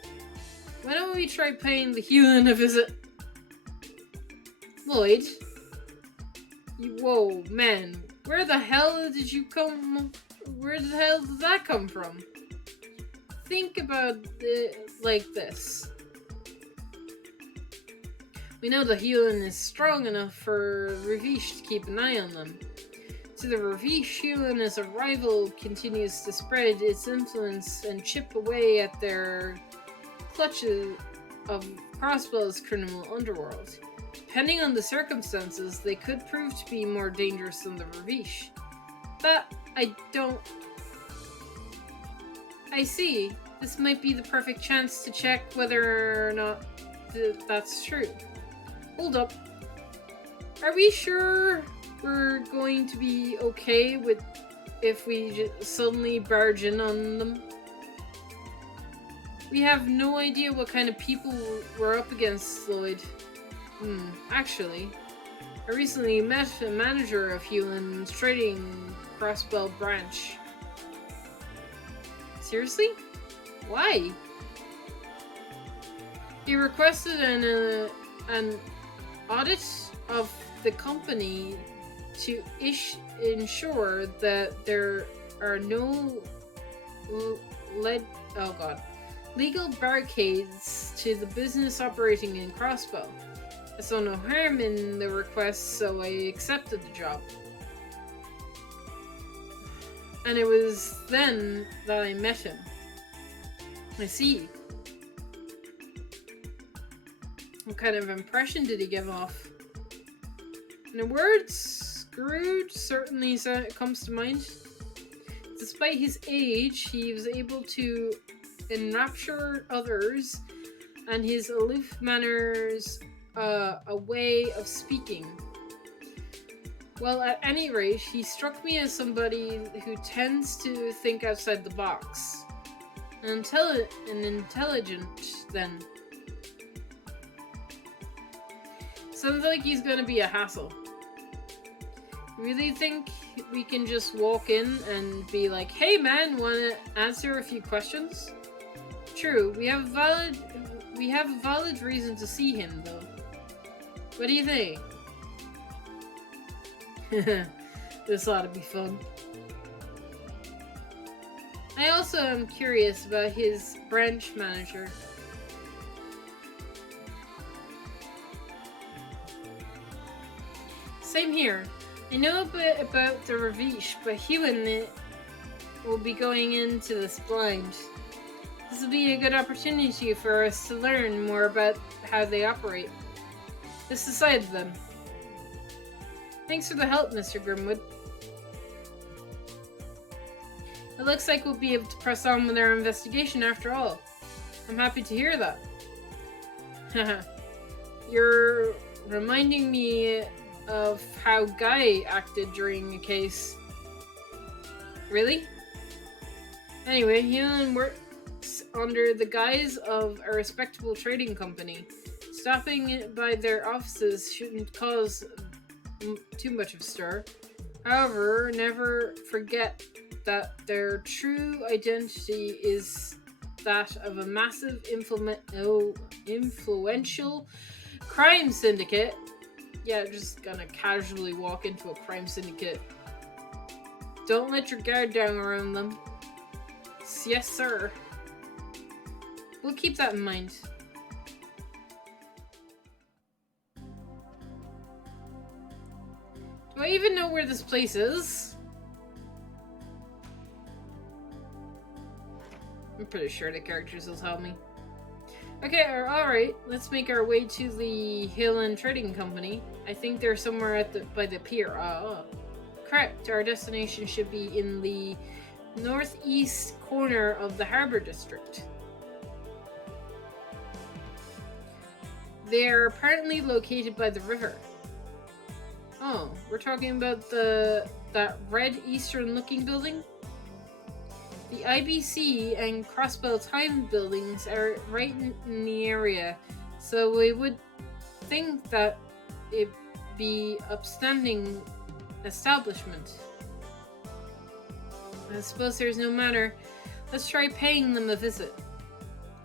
why don't we try paying the Hewlin a visit? Lloyd? Whoa, man, where the hell did that come from? Think about it like this. We know the Hewlin is strong enough for Ravish to keep an eye on them. To the Ravish, Hewlin as a rival continues to spread its influence and chip away at their clutches of Crossbell's criminal underworld. Depending on the circumstances, they could prove to be more dangerous than the Ravish. But I see. This might be the perfect chance to check whether or not that's true. Hold up. Are we sure we're going to be okay with if we suddenly barge in on them? We have no idea what kind of people we're up against, Lloyd. Actually, I recently met a manager of Hewlin's trading Crossbell branch. Seriously? Why? He requested an audit of the company to ensure that there are no legal barricades to the business operating in Crossbell. I saw no harm in the request, so I accepted the job. And it was then that I met him. I see. What kind of impression did he give off? In a word, Scrooge certainly comes to mind. Despite his age, he was able to enrapture others, and his aloof manners a way of speaking. Well, at any rate, he struck me as somebody who tends to think outside the box. An intelligent, then. Sounds like he's gonna be a hassle. Really think we can just walk in and be like, "Hey man, wanna answer a few questions?" True, we have a valid reason to see him though. What do you think? This ought to be fun. I also am curious about his branch manager. Same here. I know a bit about the Ravish, but Huan will be going into this blind. This will be a good opportunity for us to learn more about how they operate. This is the side of them. Thanks for the help, Mr. Grimwood. It looks like we'll be able to press on with our investigation after all. I'm happy to hear that. Haha. You're reminding me of how Guy acted during a case. Really? Anyway, Helen works under the guise of a respectable trading company. Stopping by their offices shouldn't cause too much of a stir. However, never forget that their true identity is that of a massive influential crime syndicate. Yeah, just gonna casually walk into a crime syndicate. Don't let your guard down around them. Yes, sir. We'll keep that in mind. Do I even know where this place is? I'm pretty sure the characters will tell me. Okay, alright. Let's make our way to the Hillen Trading Company. I think they're somewhere by the pier. Correct. Our destination should be in the northeast corner of the Harbor District. They are apparently located by the river. Oh, we're talking about that red eastern-looking building? The IBC and Crossbell Time buildings are right in the area, so we would think that it'd be upstanding establishment. I suppose there's no matter. Let's try paying them a visit.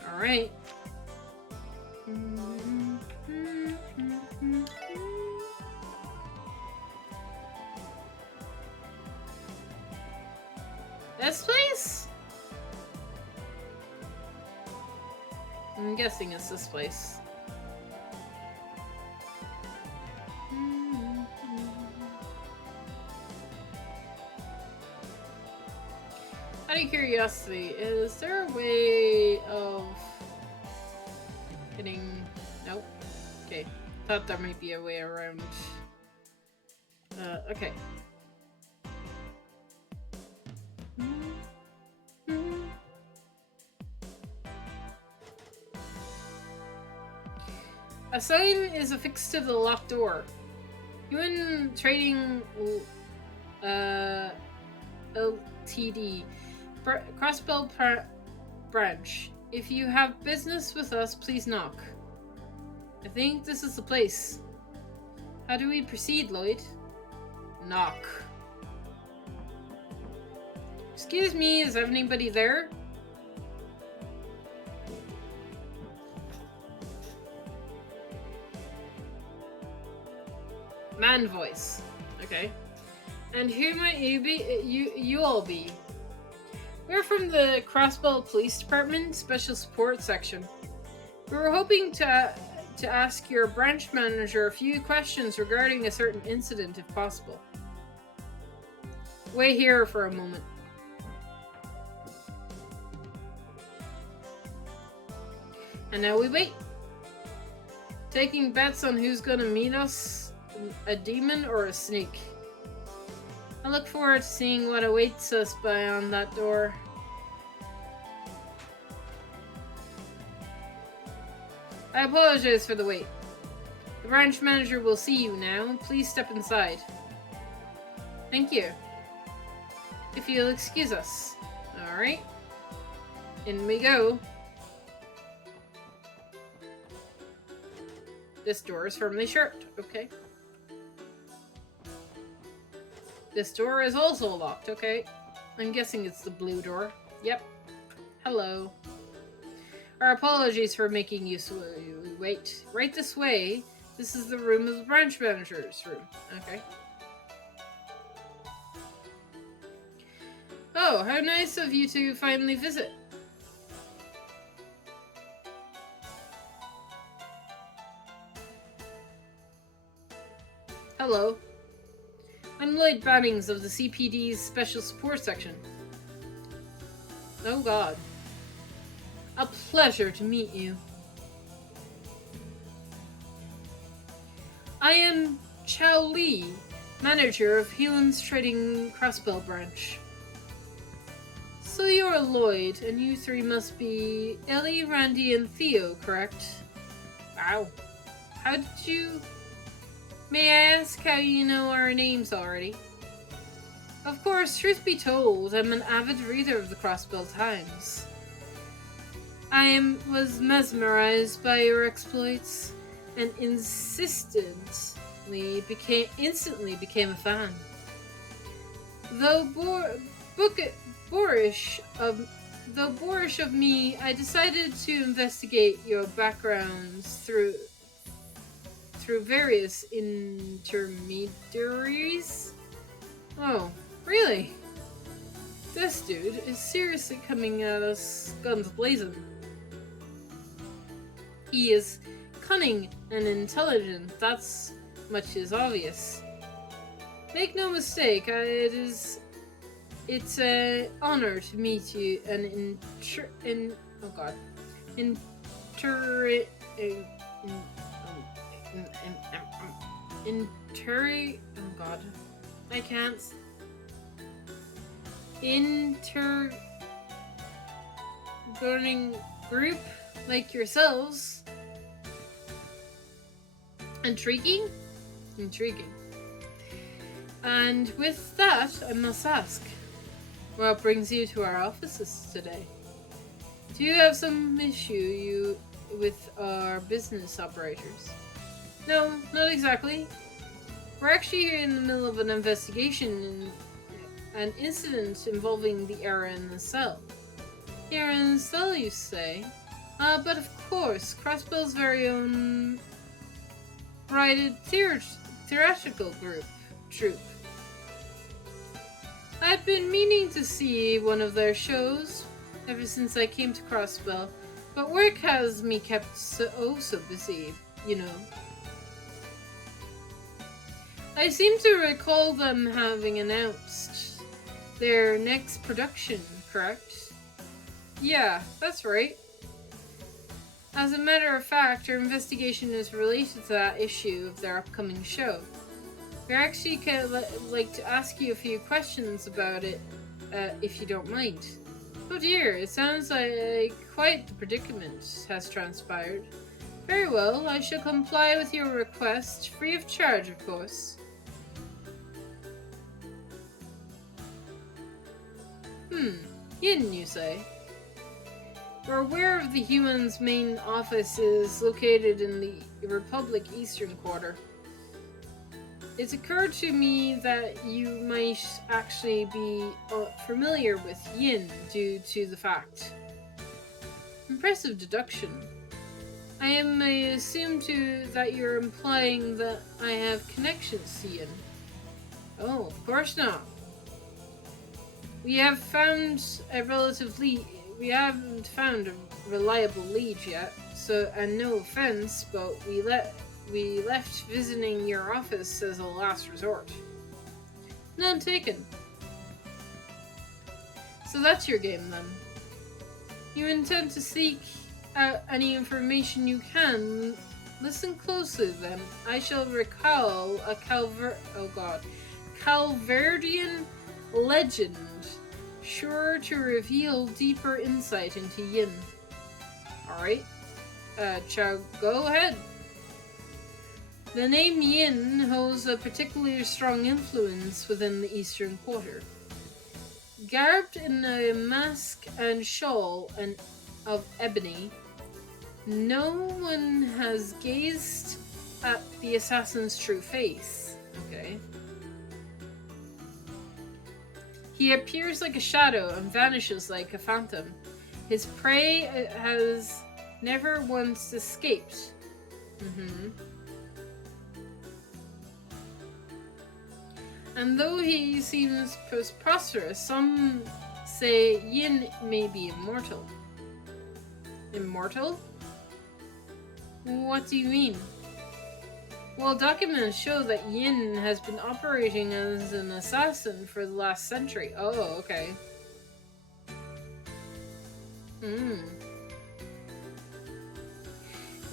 Alright. This place? I'm guessing it's this place. Out of curiosity, is there a way of getting... Nope. Okay. Thought there might be a way around. Okay. A sign is affixed to the locked door. Human Trading Ltd. Crossbell branch. If you have business with us, please knock. I think this is the place. How do we proceed, Lloyd? Knock. Excuse me, is anybody there? Man voice. Okay. And who might you be? You all be? We're from the Crossbell Police Department Special Support Section. We were hoping to ask your branch manager a few questions regarding a certain incident, if possible. Wait here for a moment. And now we wait. Taking bets on who's gonna meet us, a demon or a snake. I look forward to seeing what awaits us beyond that door. I apologize for the wait. The branch manager will see you now. Please step inside. Thank you. If you'll excuse us. Alright. In we go. This door is firmly shut. Okay. This door is also locked, okay. I'm guessing it's the blue door. Yep. Hello. Our apologies for making you wait. Right this way. This is the room of the branch manager's room. Okay. Oh, how nice of you to finally visit. Hello. I'm Lloyd Bannings of the CPD's Special Support Section. Oh god. A pleasure to meet you. I am Chow Lee, manager of Heelan's Trading Crossbell branch. So you're Lloyd, and you three must be Ellie, Randy, and Theo, correct? Wow. How did you... May I ask how you know our names already? Of course, truth be told, I'm an avid reader of the Crossbell Times. I was mesmerized by your exploits and instantly became a fan. Though boorish of me, I decided to investigate your backgrounds through various intermediaries. Oh, really? This dude is seriously coming at us guns blazing. He is cunning and intelligent, that's much is obvious. Make no mistake, it's an honor to meet you and intergoverning group like yourselves. Intriguing? Intriguing. And with that, I must ask, what brings you to our offices today? Do you have some issue with our business operators? No, not exactly. We're actually in the middle of an investigation, an incident involving the error in the cell. The error in the cell, you say? But of course, Crossbell's very own writed theatrical troupe. I've been meaning to see one of their shows ever since I came to Crossbell, but work has me kept so busy, you know. I seem to recall them having announced their next production, correct? Yeah, that's right. As a matter of fact, our investigation is related to that issue of their upcoming show. We actually like to ask you a few questions about it, if you don't mind. Oh dear, it sounds like quite the predicament has transpired. Very well, I shall comply with your request, free of charge, of course. Yin, you say? We're aware of the Human's main office is located in the Republic Eastern Quarter. It's occurred to me that you might actually be familiar with Yin due to the fact. Impressive deduction. I assume that you're implying that I have connections to Yin. Oh, of course not. We haven't found a reliable lead yet, so, and no offense, but we left visiting your office as a last resort. None taken. So that's your game then. You intend to seek out any information you can. Listen closely then. I shall recall a Calverdian legend, sure to reveal deeper insight into Yin. Alright. Chow, go ahead. The name Yin holds a particularly strong influence within the Eastern Quarter. Garbed in a mask and shawl of ebony, no one has gazed at the assassin's true face. Okay. He appears like a shadow and vanishes like a phantom. His prey has never once escaped. And though he seems prosperous, some say Yin may be immortal. Immortal? What do you mean? Well, documents show that Yin has been operating as an assassin for the last century. Oh, okay.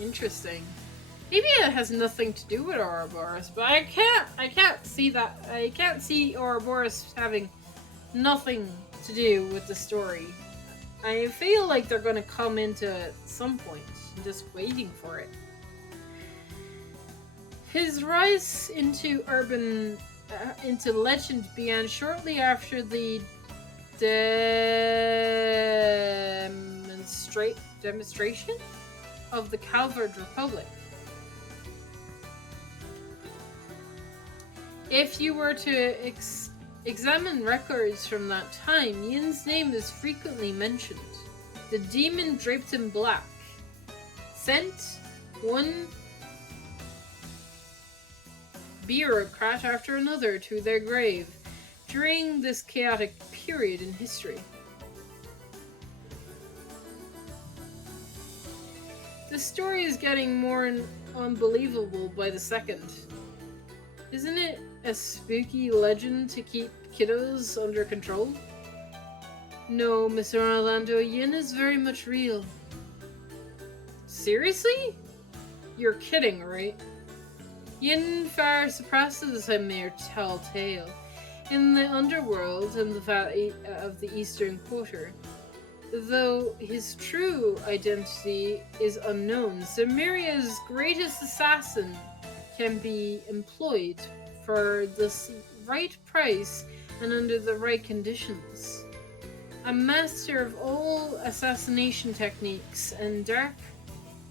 Interesting. Maybe it has nothing to do with Ouroboros, but I can't see that. I can't see Ouroboros having nothing to do with the story. I feel like they're going to come into it at some point. I'm just waiting for it. His rise into into legend began shortly after the demonstration of the Calvard Republic. If you were to examine records from that time, Yin's name is frequently mentioned. The demon draped in black sent one bureaucrat after another to their grave during this chaotic period in history. The story is getting more unbelievable by the second. Isn't it a spooky legend to keep kiddos under control? No, Mr. Orlando, Yin is very much real. Seriously? You're kidding, right? Yin far surpasses a mere tall tale. In the underworld and the valley of the Eastern Quarter, though his true identity is unknown, Zemiria's greatest assassin can be employed for the right price and under the right conditions. A master of all assassination techniques and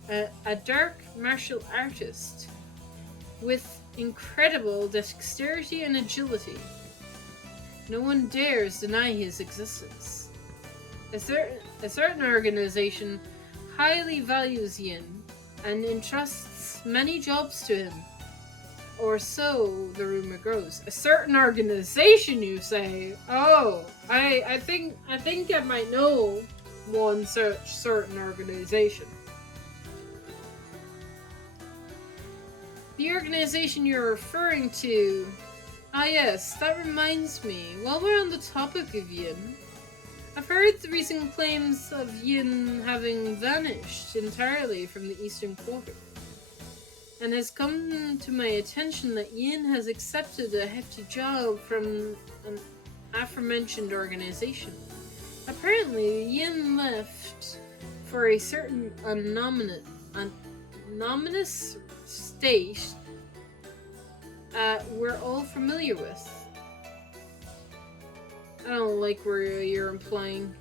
a dark martial artist with incredible dexterity and agility. No one dares deny his existence. A certain organization highly values Yin and entrusts many jobs to him. Or so the rumor goes. A certain organization, you say? Oh, I think I might know one such certain organization. The organization you're referring to. Ah yes, that reminds me. While we're on the topic of Yin, I've heard the recent claims of Yin having vanished entirely from the Eastern Quarter, and has come to my attention that Yin has accepted a hefty job from an aforementioned organization. Apparently, Yin left for a certain anonymous state we're all familiar with. I don't like where you're implying.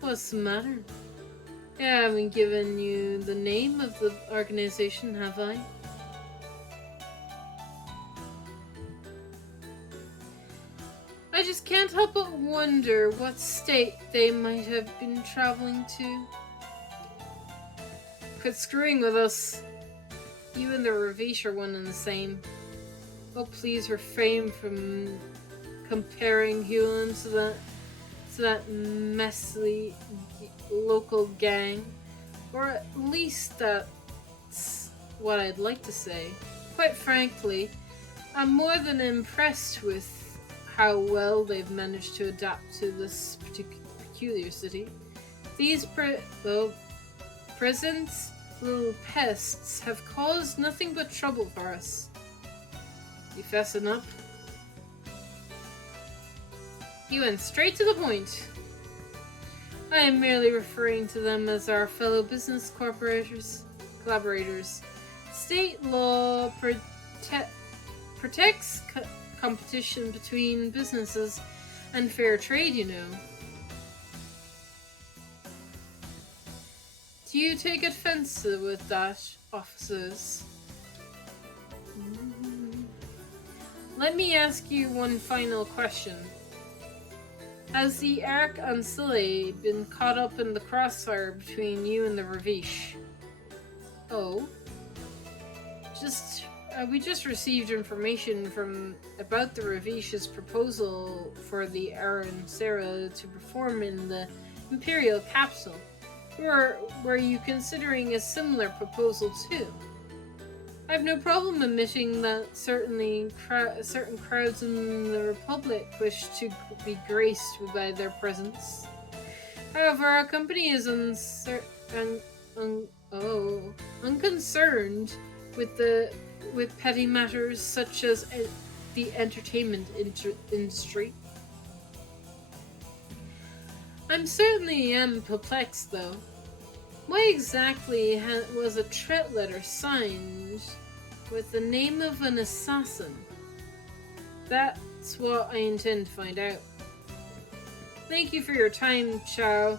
What's the matter? I haven't given you the name of the organization, have I? I just can't help but wonder what state they might have been traveling to. Quit screwing with us. You and the Ravish are one and the same. Oh, please refrain from comparing Hewlin to that messy local gang. Or at least that's what I'd like to say. Quite frankly, I'm more than impressed with how well they've managed to adapt to this peculiar city. These presents, little pests, have caused nothing but trouble for us. You fessing up? You went straight to the point. I am merely referring to them as our fellow business collaborators. State law protects competition between businesses and fair trade, you know. Do you take offense with that, officers? Let me ask you one final question. Has the Ark Ancile been caught up in the crossfire between you and the Ravish? Oh. We just received information about the Ravish's proposal for the Aaron Sarah to perform in the Imperial capsule. Were you considering a similar proposal too? I have no problem admitting that certain crowds in the Republic wish to be graced by their presence. However, our company is unconcerned with petty matters such as the entertainment industry. I'm certainly perplexed, though. Why exactly was a threat letter signed with the name of an assassin? That's what I intend to find out. Thank you for your time, Chow.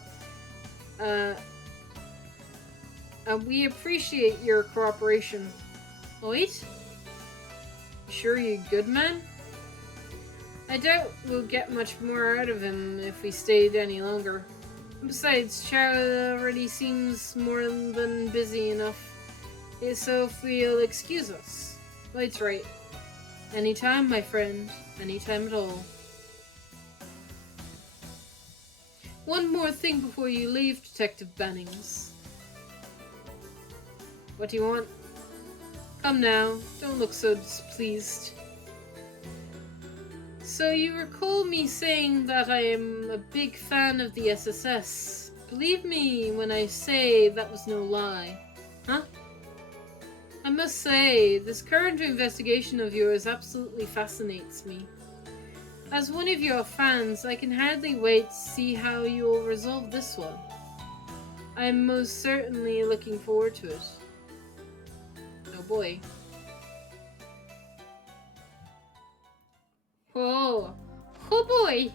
We appreciate your cooperation. Wait? Sure you good, man? I doubt we'll get much more out of him if we stayed any longer. Besides, Chow already seems more than busy enough, so if you'll excuse us. Light's right. Anytime, my friend. Anytime at all. One more thing before you leave, Detective Bennings. What do you want? Come now, don't look so displeased. So you recall me saying that I am a big fan of the SSS. Believe me when I say that was no lie. Huh? I must say, this current investigation of yours absolutely fascinates me. As one of your fans, I can hardly wait to see how you will resolve this one. I am most certainly looking forward to it. Oh boy. Whoa. Oh boy!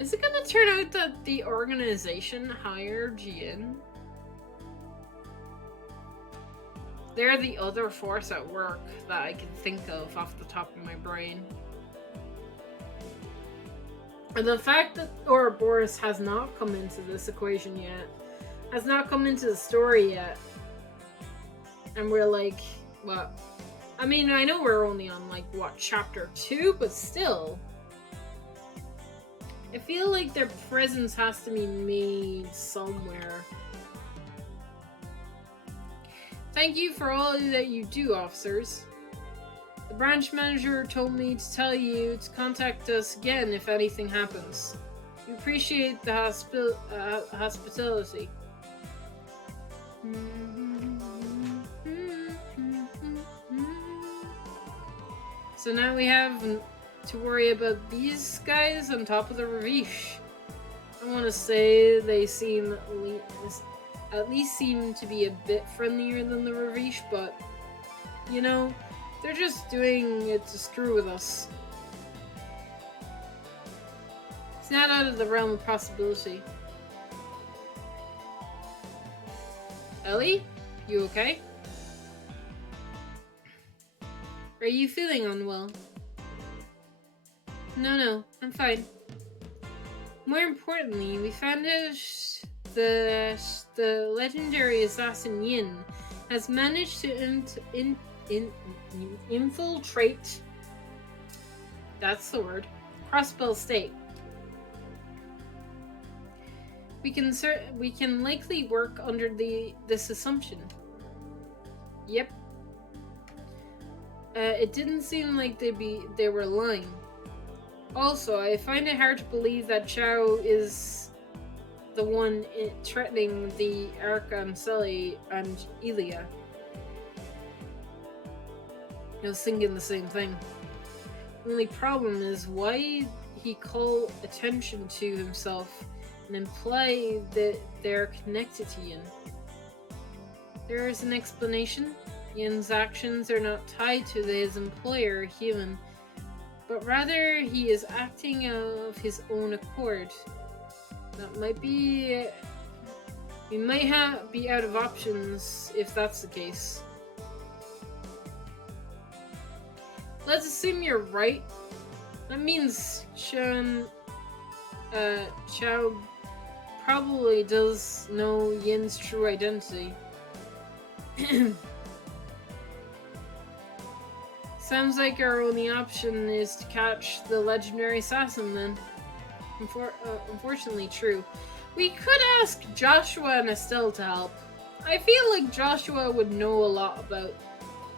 Is it gonna turn out that the organization hired Jin? They're the other force at work that I can think of off the top of my brain. And the fact that Ouroboros has not come into this equation yet, has not come into the story yet, and we're like, what? I mean, I know we're only on, like, what, chapter 2, but still. I feel like their presence has to be made somewhere. Thank you for all that you do, officers. The branch manager told me to tell you to contact us again if anything happens. We appreciate the hospitality. So now we have to worry about these guys on top of the Ravish. I want to say they seem at least seem to be a bit friendlier than the Ravish, but you know, they're just doing it to screw with us. It's not out of the realm of possibility. Ellie, you okay? Are you feeling unwell? No, I'm fine. More importantly, we found out that the legendary assassin Yin has managed to infiltrate, that's the word, Crossbell State. We can likely work under this assumption. Yep. It didn't seem like they were lying. Also, I find it hard to believe that Chow is the one threatening the Ark Ancile and Elia. I was thinking the same thing. The only problem is why he call attention to himself and imply that they're connected to Yin. There is an explanation. Yin's actions are not tied to his employer, Human, but rather he is acting of his own accord. That might be... we might be out of options if that's the case. Let's assume you're right. That means Chao probably does know Yin's true identity. Sounds like our only option is to catch the legendary assassin then. Unfortunately true. We could ask Joshua and Estelle to help. I feel like Joshua would know a lot about,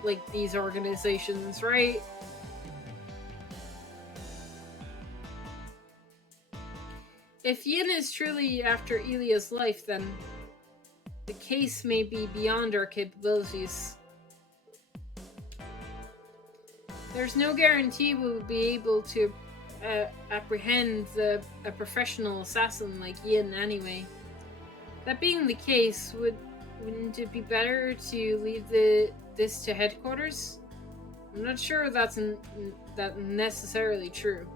like, these organizations, right? If Yin is truly after Ilia's life, then the case may be beyond our capabilities. There's no guarantee we'll be able to apprehend a professional assassin like Yin anyway. That being the case, wouldn't it be better to leave this to headquarters? I'm not sure that's that necessarily true.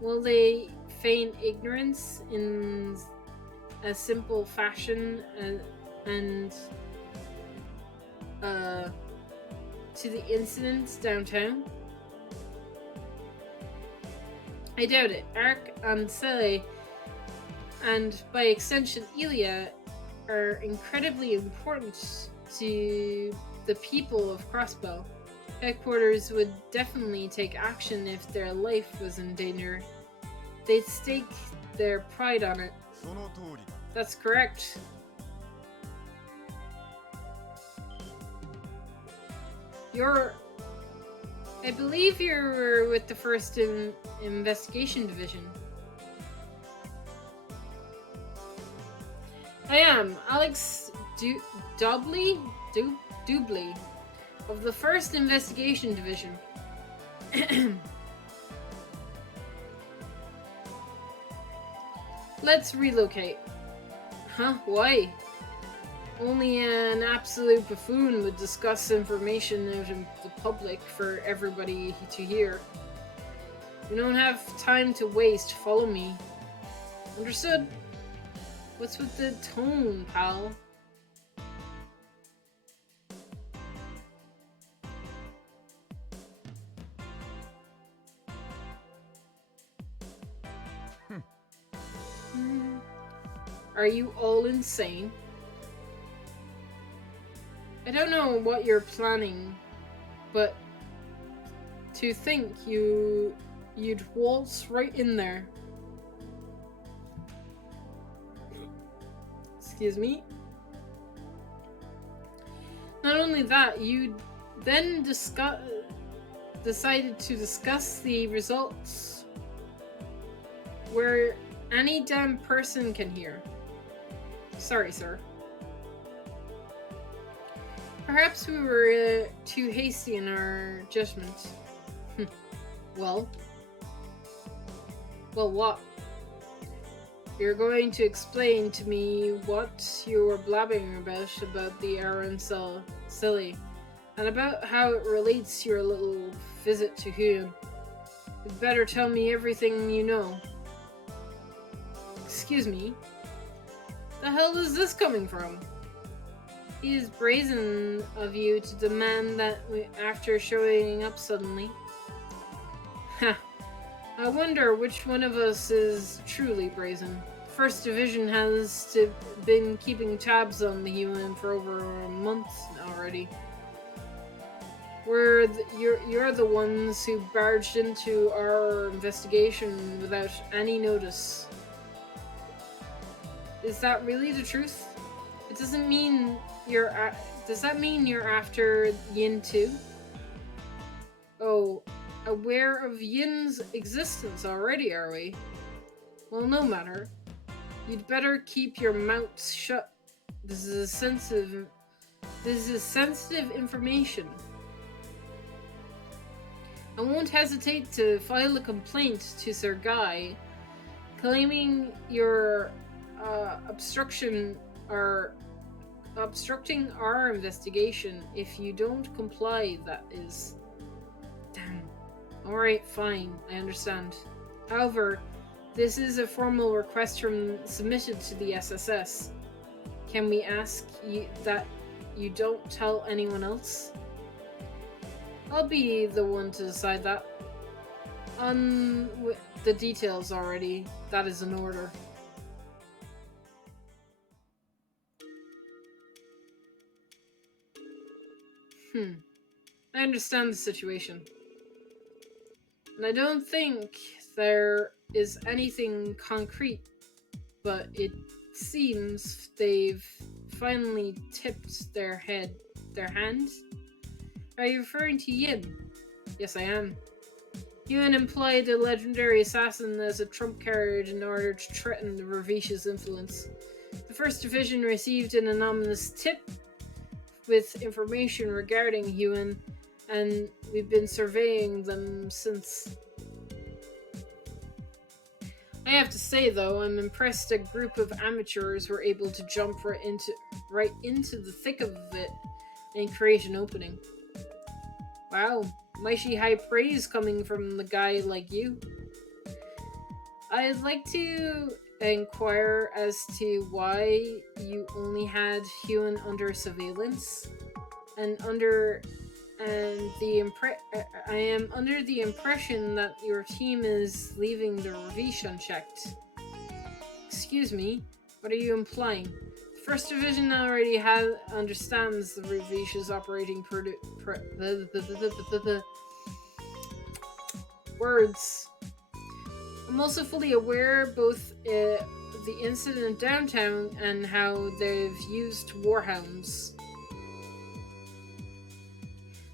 Will they feign ignorance in a simple fashion and to the incidents downtown? I doubt it. Ark and Sele, and by extension Ilia, are incredibly important to the people of Crossbow. Headquarters would definitely take action if their life was in danger. They'd stake their pride on it. That's correct. I believe you're with the 1st Investigation Division. I am Alex Dubley of the 1st Investigation Division. Let's relocate. Huh? Why? Only an absolute buffoon would discuss information out in the public for everybody to hear. We don't have time to waste. Follow me. Understood? What's with the tone, pal? Are you all insane? I don't know what you're planning, but to think you'd waltz right in there. Excuse me. Not only that, you then decided to discuss the results where any damn person can hear. Sorry, sir. Perhaps we were too hasty in our judgment. Well, what? You're going to explain to me what you were blabbing about the Aaron Silly, and about how it relates to your little visit to Huon. You'd better tell me everything you know. Excuse me? The hell is this coming from? It is brazen of you to demand that after showing up suddenly. Ha! I wonder which one of us is truly brazen. First Division has been keeping tabs on the human for over a month already. You're the ones who barged into our investigation without any notice. Is that really the truth? It doesn't mean does that mean you're after Yin too? Oh, aware of Yin's existence already, are we? Well, no matter. You'd better keep your mouths shut. This is sensitive information. I won't hesitate to file a complaint to Sir Guy, claiming you're obstructing our investigation. If you don't comply, that is. Damn. Alright, fine, I understand. However, this is a formal request submitted to the SSS. Can we ask you that you don't tell anyone else? I'll be the one to decide that. On the details already, that is an order. I understand the situation. And I don't think there is anything concrete, but it seems they've finally tipped their hand. Are you referring to Yin? Yes, I am. Yin employed a legendary assassin as a trump card in order to threaten the Ravish's influence. The First Division received an anonymous tip with information regarding Huan, and we've been surveying them since. I have to say, though, I'm impressed a group of amateurs were able to jump right into the thick of it and create an opening. Wow, mighty high praise coming from the guy like you. I'd like to inquire as to why you only had Huan under surveillance, I am under the impression that your team is leaving the Ravish unchecked. Excuse me, what are you implying? The First Division already understands the Ravish's operating words. I'm also fully aware both the incident downtown and how they've used warhounds.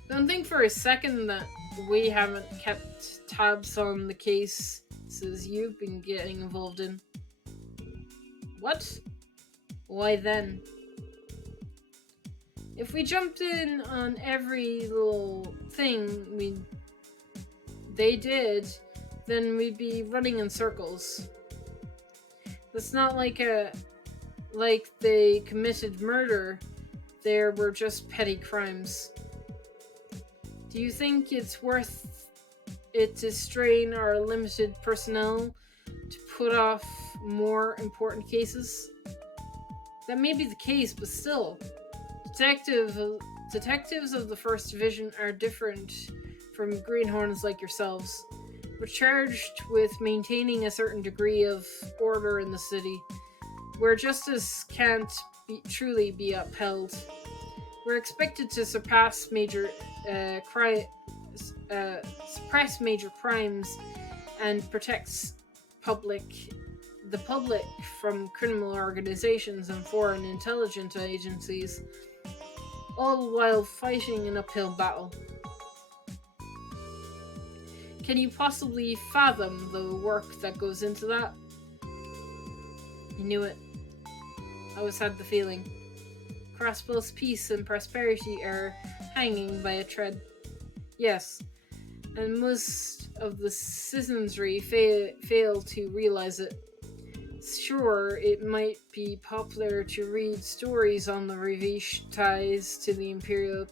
Don't think for a second that we haven't kept tabs on the cases you've been getting involved in. What? Why then? If we jumped in on every little thing they did, then we'd be running in circles. It's not like they committed murder. There were just petty crimes. Do you think it's worth it to strain our limited personnel to put off more important cases? That may be the case, but still, detectives of the First Division are different from greenhorns like yourselves. We're charged with maintaining a certain degree of order in the city, where justice can't truly be upheld. We're expected to suppress major crimes and protect the public from criminal organizations and foreign intelligence agencies, all while fighting an uphill battle. Can you possibly fathom the work that goes into that? I knew it. I always had the feeling. Crossbow's peace and prosperity are hanging by a thread. Yes, and most of the citizenry fail to realize it. Sure, it might be popular to read stories on the Ravish ties to the imperial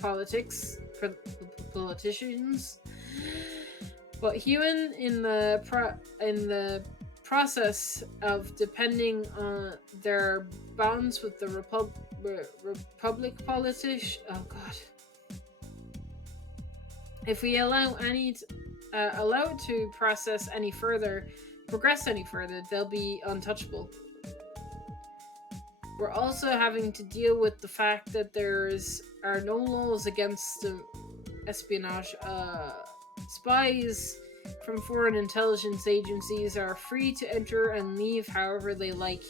politicians, but Huan, in the process of depending on their bonds with the Republic politicians. Oh God! If we allow it to progress any further, they'll be untouchable. We're also having to deal with the fact that there are no laws against espionage. Spies from foreign intelligence agencies are free to enter and leave however they like.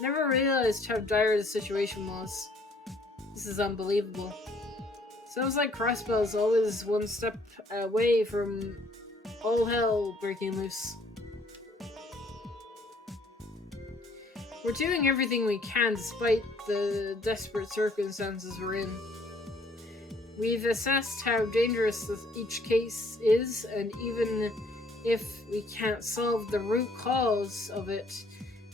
Never realized how dire the situation was. This is unbelievable. Sounds like Crossbell's always one step away from all hell breaking loose. We're doing everything we can despite the desperate circumstances we're in. We've assessed how dangerous each case is, and even if we can't solve the root cause of it,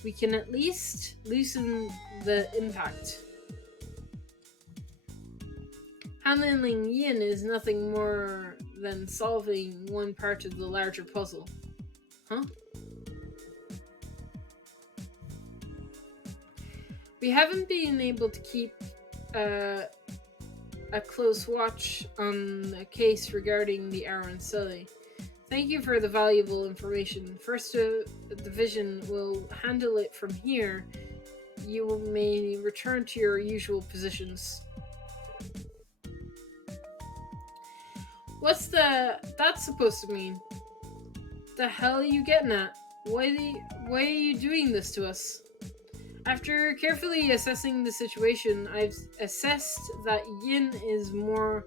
we can at least loosen the impact. Handling Yin is nothing more than solving one part of the larger puzzle. Huh? We haven't been able to keep a close watch on a case regarding the Aranceli. Thank you for the valuable information. First Division will handle it from here. You may return to your usual positions. What's that's supposed to mean? The hell are you getting at? Why are you doing this to us? After carefully assessing the situation, I've assessed that Yin is more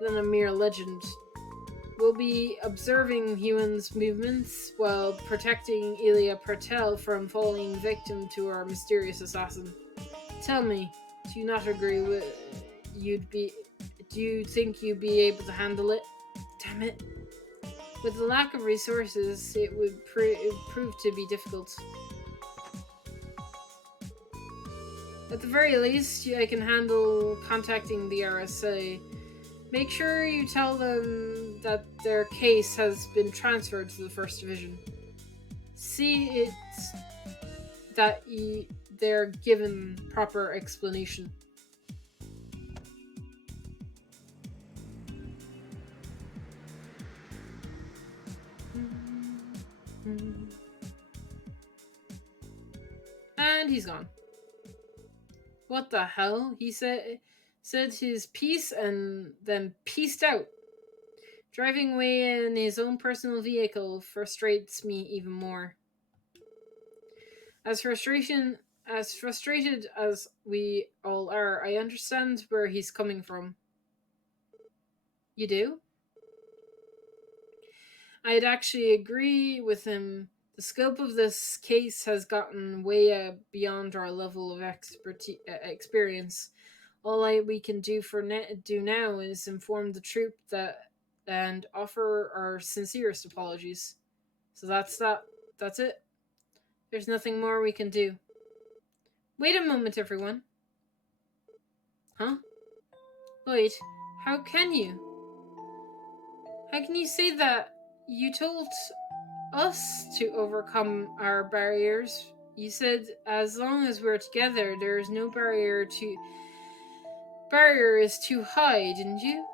than a mere legend. We'll be observing Huan's movements while protecting Ilya Patel from falling victim to our mysterious assassin. Tell me, do you not agree with do you think you'd be able to handle it? Damn it. With the lack of resources, it would prove to be difficult. At the very least, I can handle contacting the RSA. Make sure you tell them that their case has been transferred to the First Division. See it that they're given proper explanation. And he's gone. What the hell? He said his piece and then pieced out. Driving away in his own personal vehicle frustrates me even more. As frustrated as we all are, I understand where he's coming from. You do? I'd actually agree with him. The scope of this case has gotten way beyond our level of experience. All we can do now is inform the troop and offer our sincerest apologies. So that's that. That's it. There's nothing more we can do. Wait a moment, everyone. Huh? Wait, how can you? How can you say that? You told us to overcome our barriers. You said as long as we're together, there is no barrier is too high, didn't you?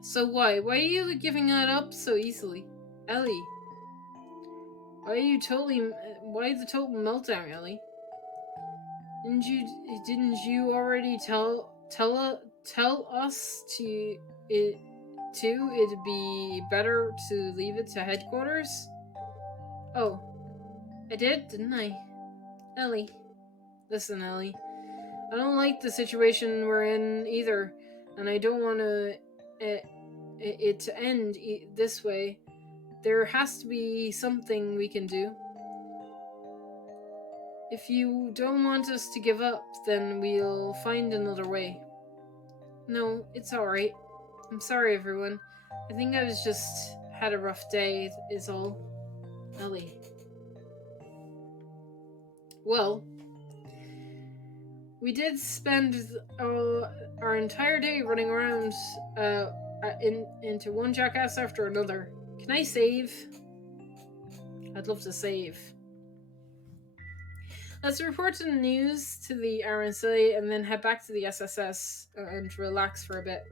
So why? Why are you giving that up so easily? Ellie? Why the total meltdown, Ellie? Didn't you already tell us it'd be better to leave it to headquarters? Oh, I did, didn't I? Ellie. Listen, Ellie. I don't like the situation we're in either, and I don't want it to end this way. There has to be something we can do. If you don't want us to give up, then we'll find another way. No, it's alright. I'm sorry, everyone. I think I was just had a rough day, is all. Ellie. Well, we did spend our entire day running around into one jackass after another. Can I save? I'd love to save. Let's report the news to the RNC and then head back to the SSS and relax for a bit.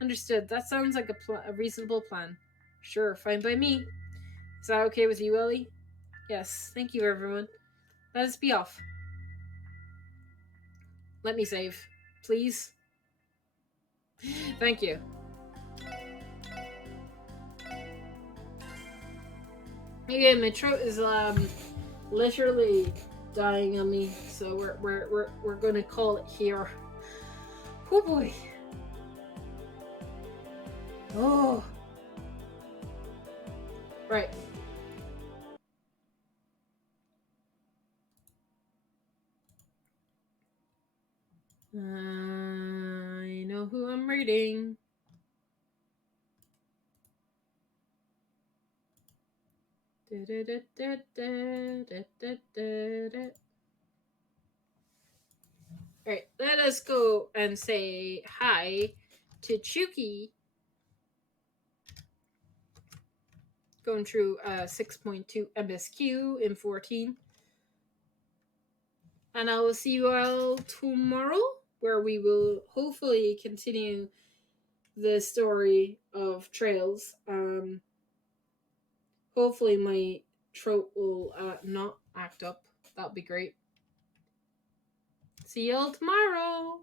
Understood. That sounds like a reasonable plan. Sure, fine by me. Is that okay with you, Ellie? Yes, thank you, everyone. Let us be off. Let me save, please. Thank you. Again, my throat is literally dying on me, so we're gonna call it here. Oh boy. Oh. Right. I know who I'm reading. Alright, let us go and say hi to Chuki. Going through 6.2 MSQ in 14. And I will see you all tomorrow, where we will hopefully continue the story of Trails. Hopefully my throat will not act up. That'll be great. See y'all tomorrow.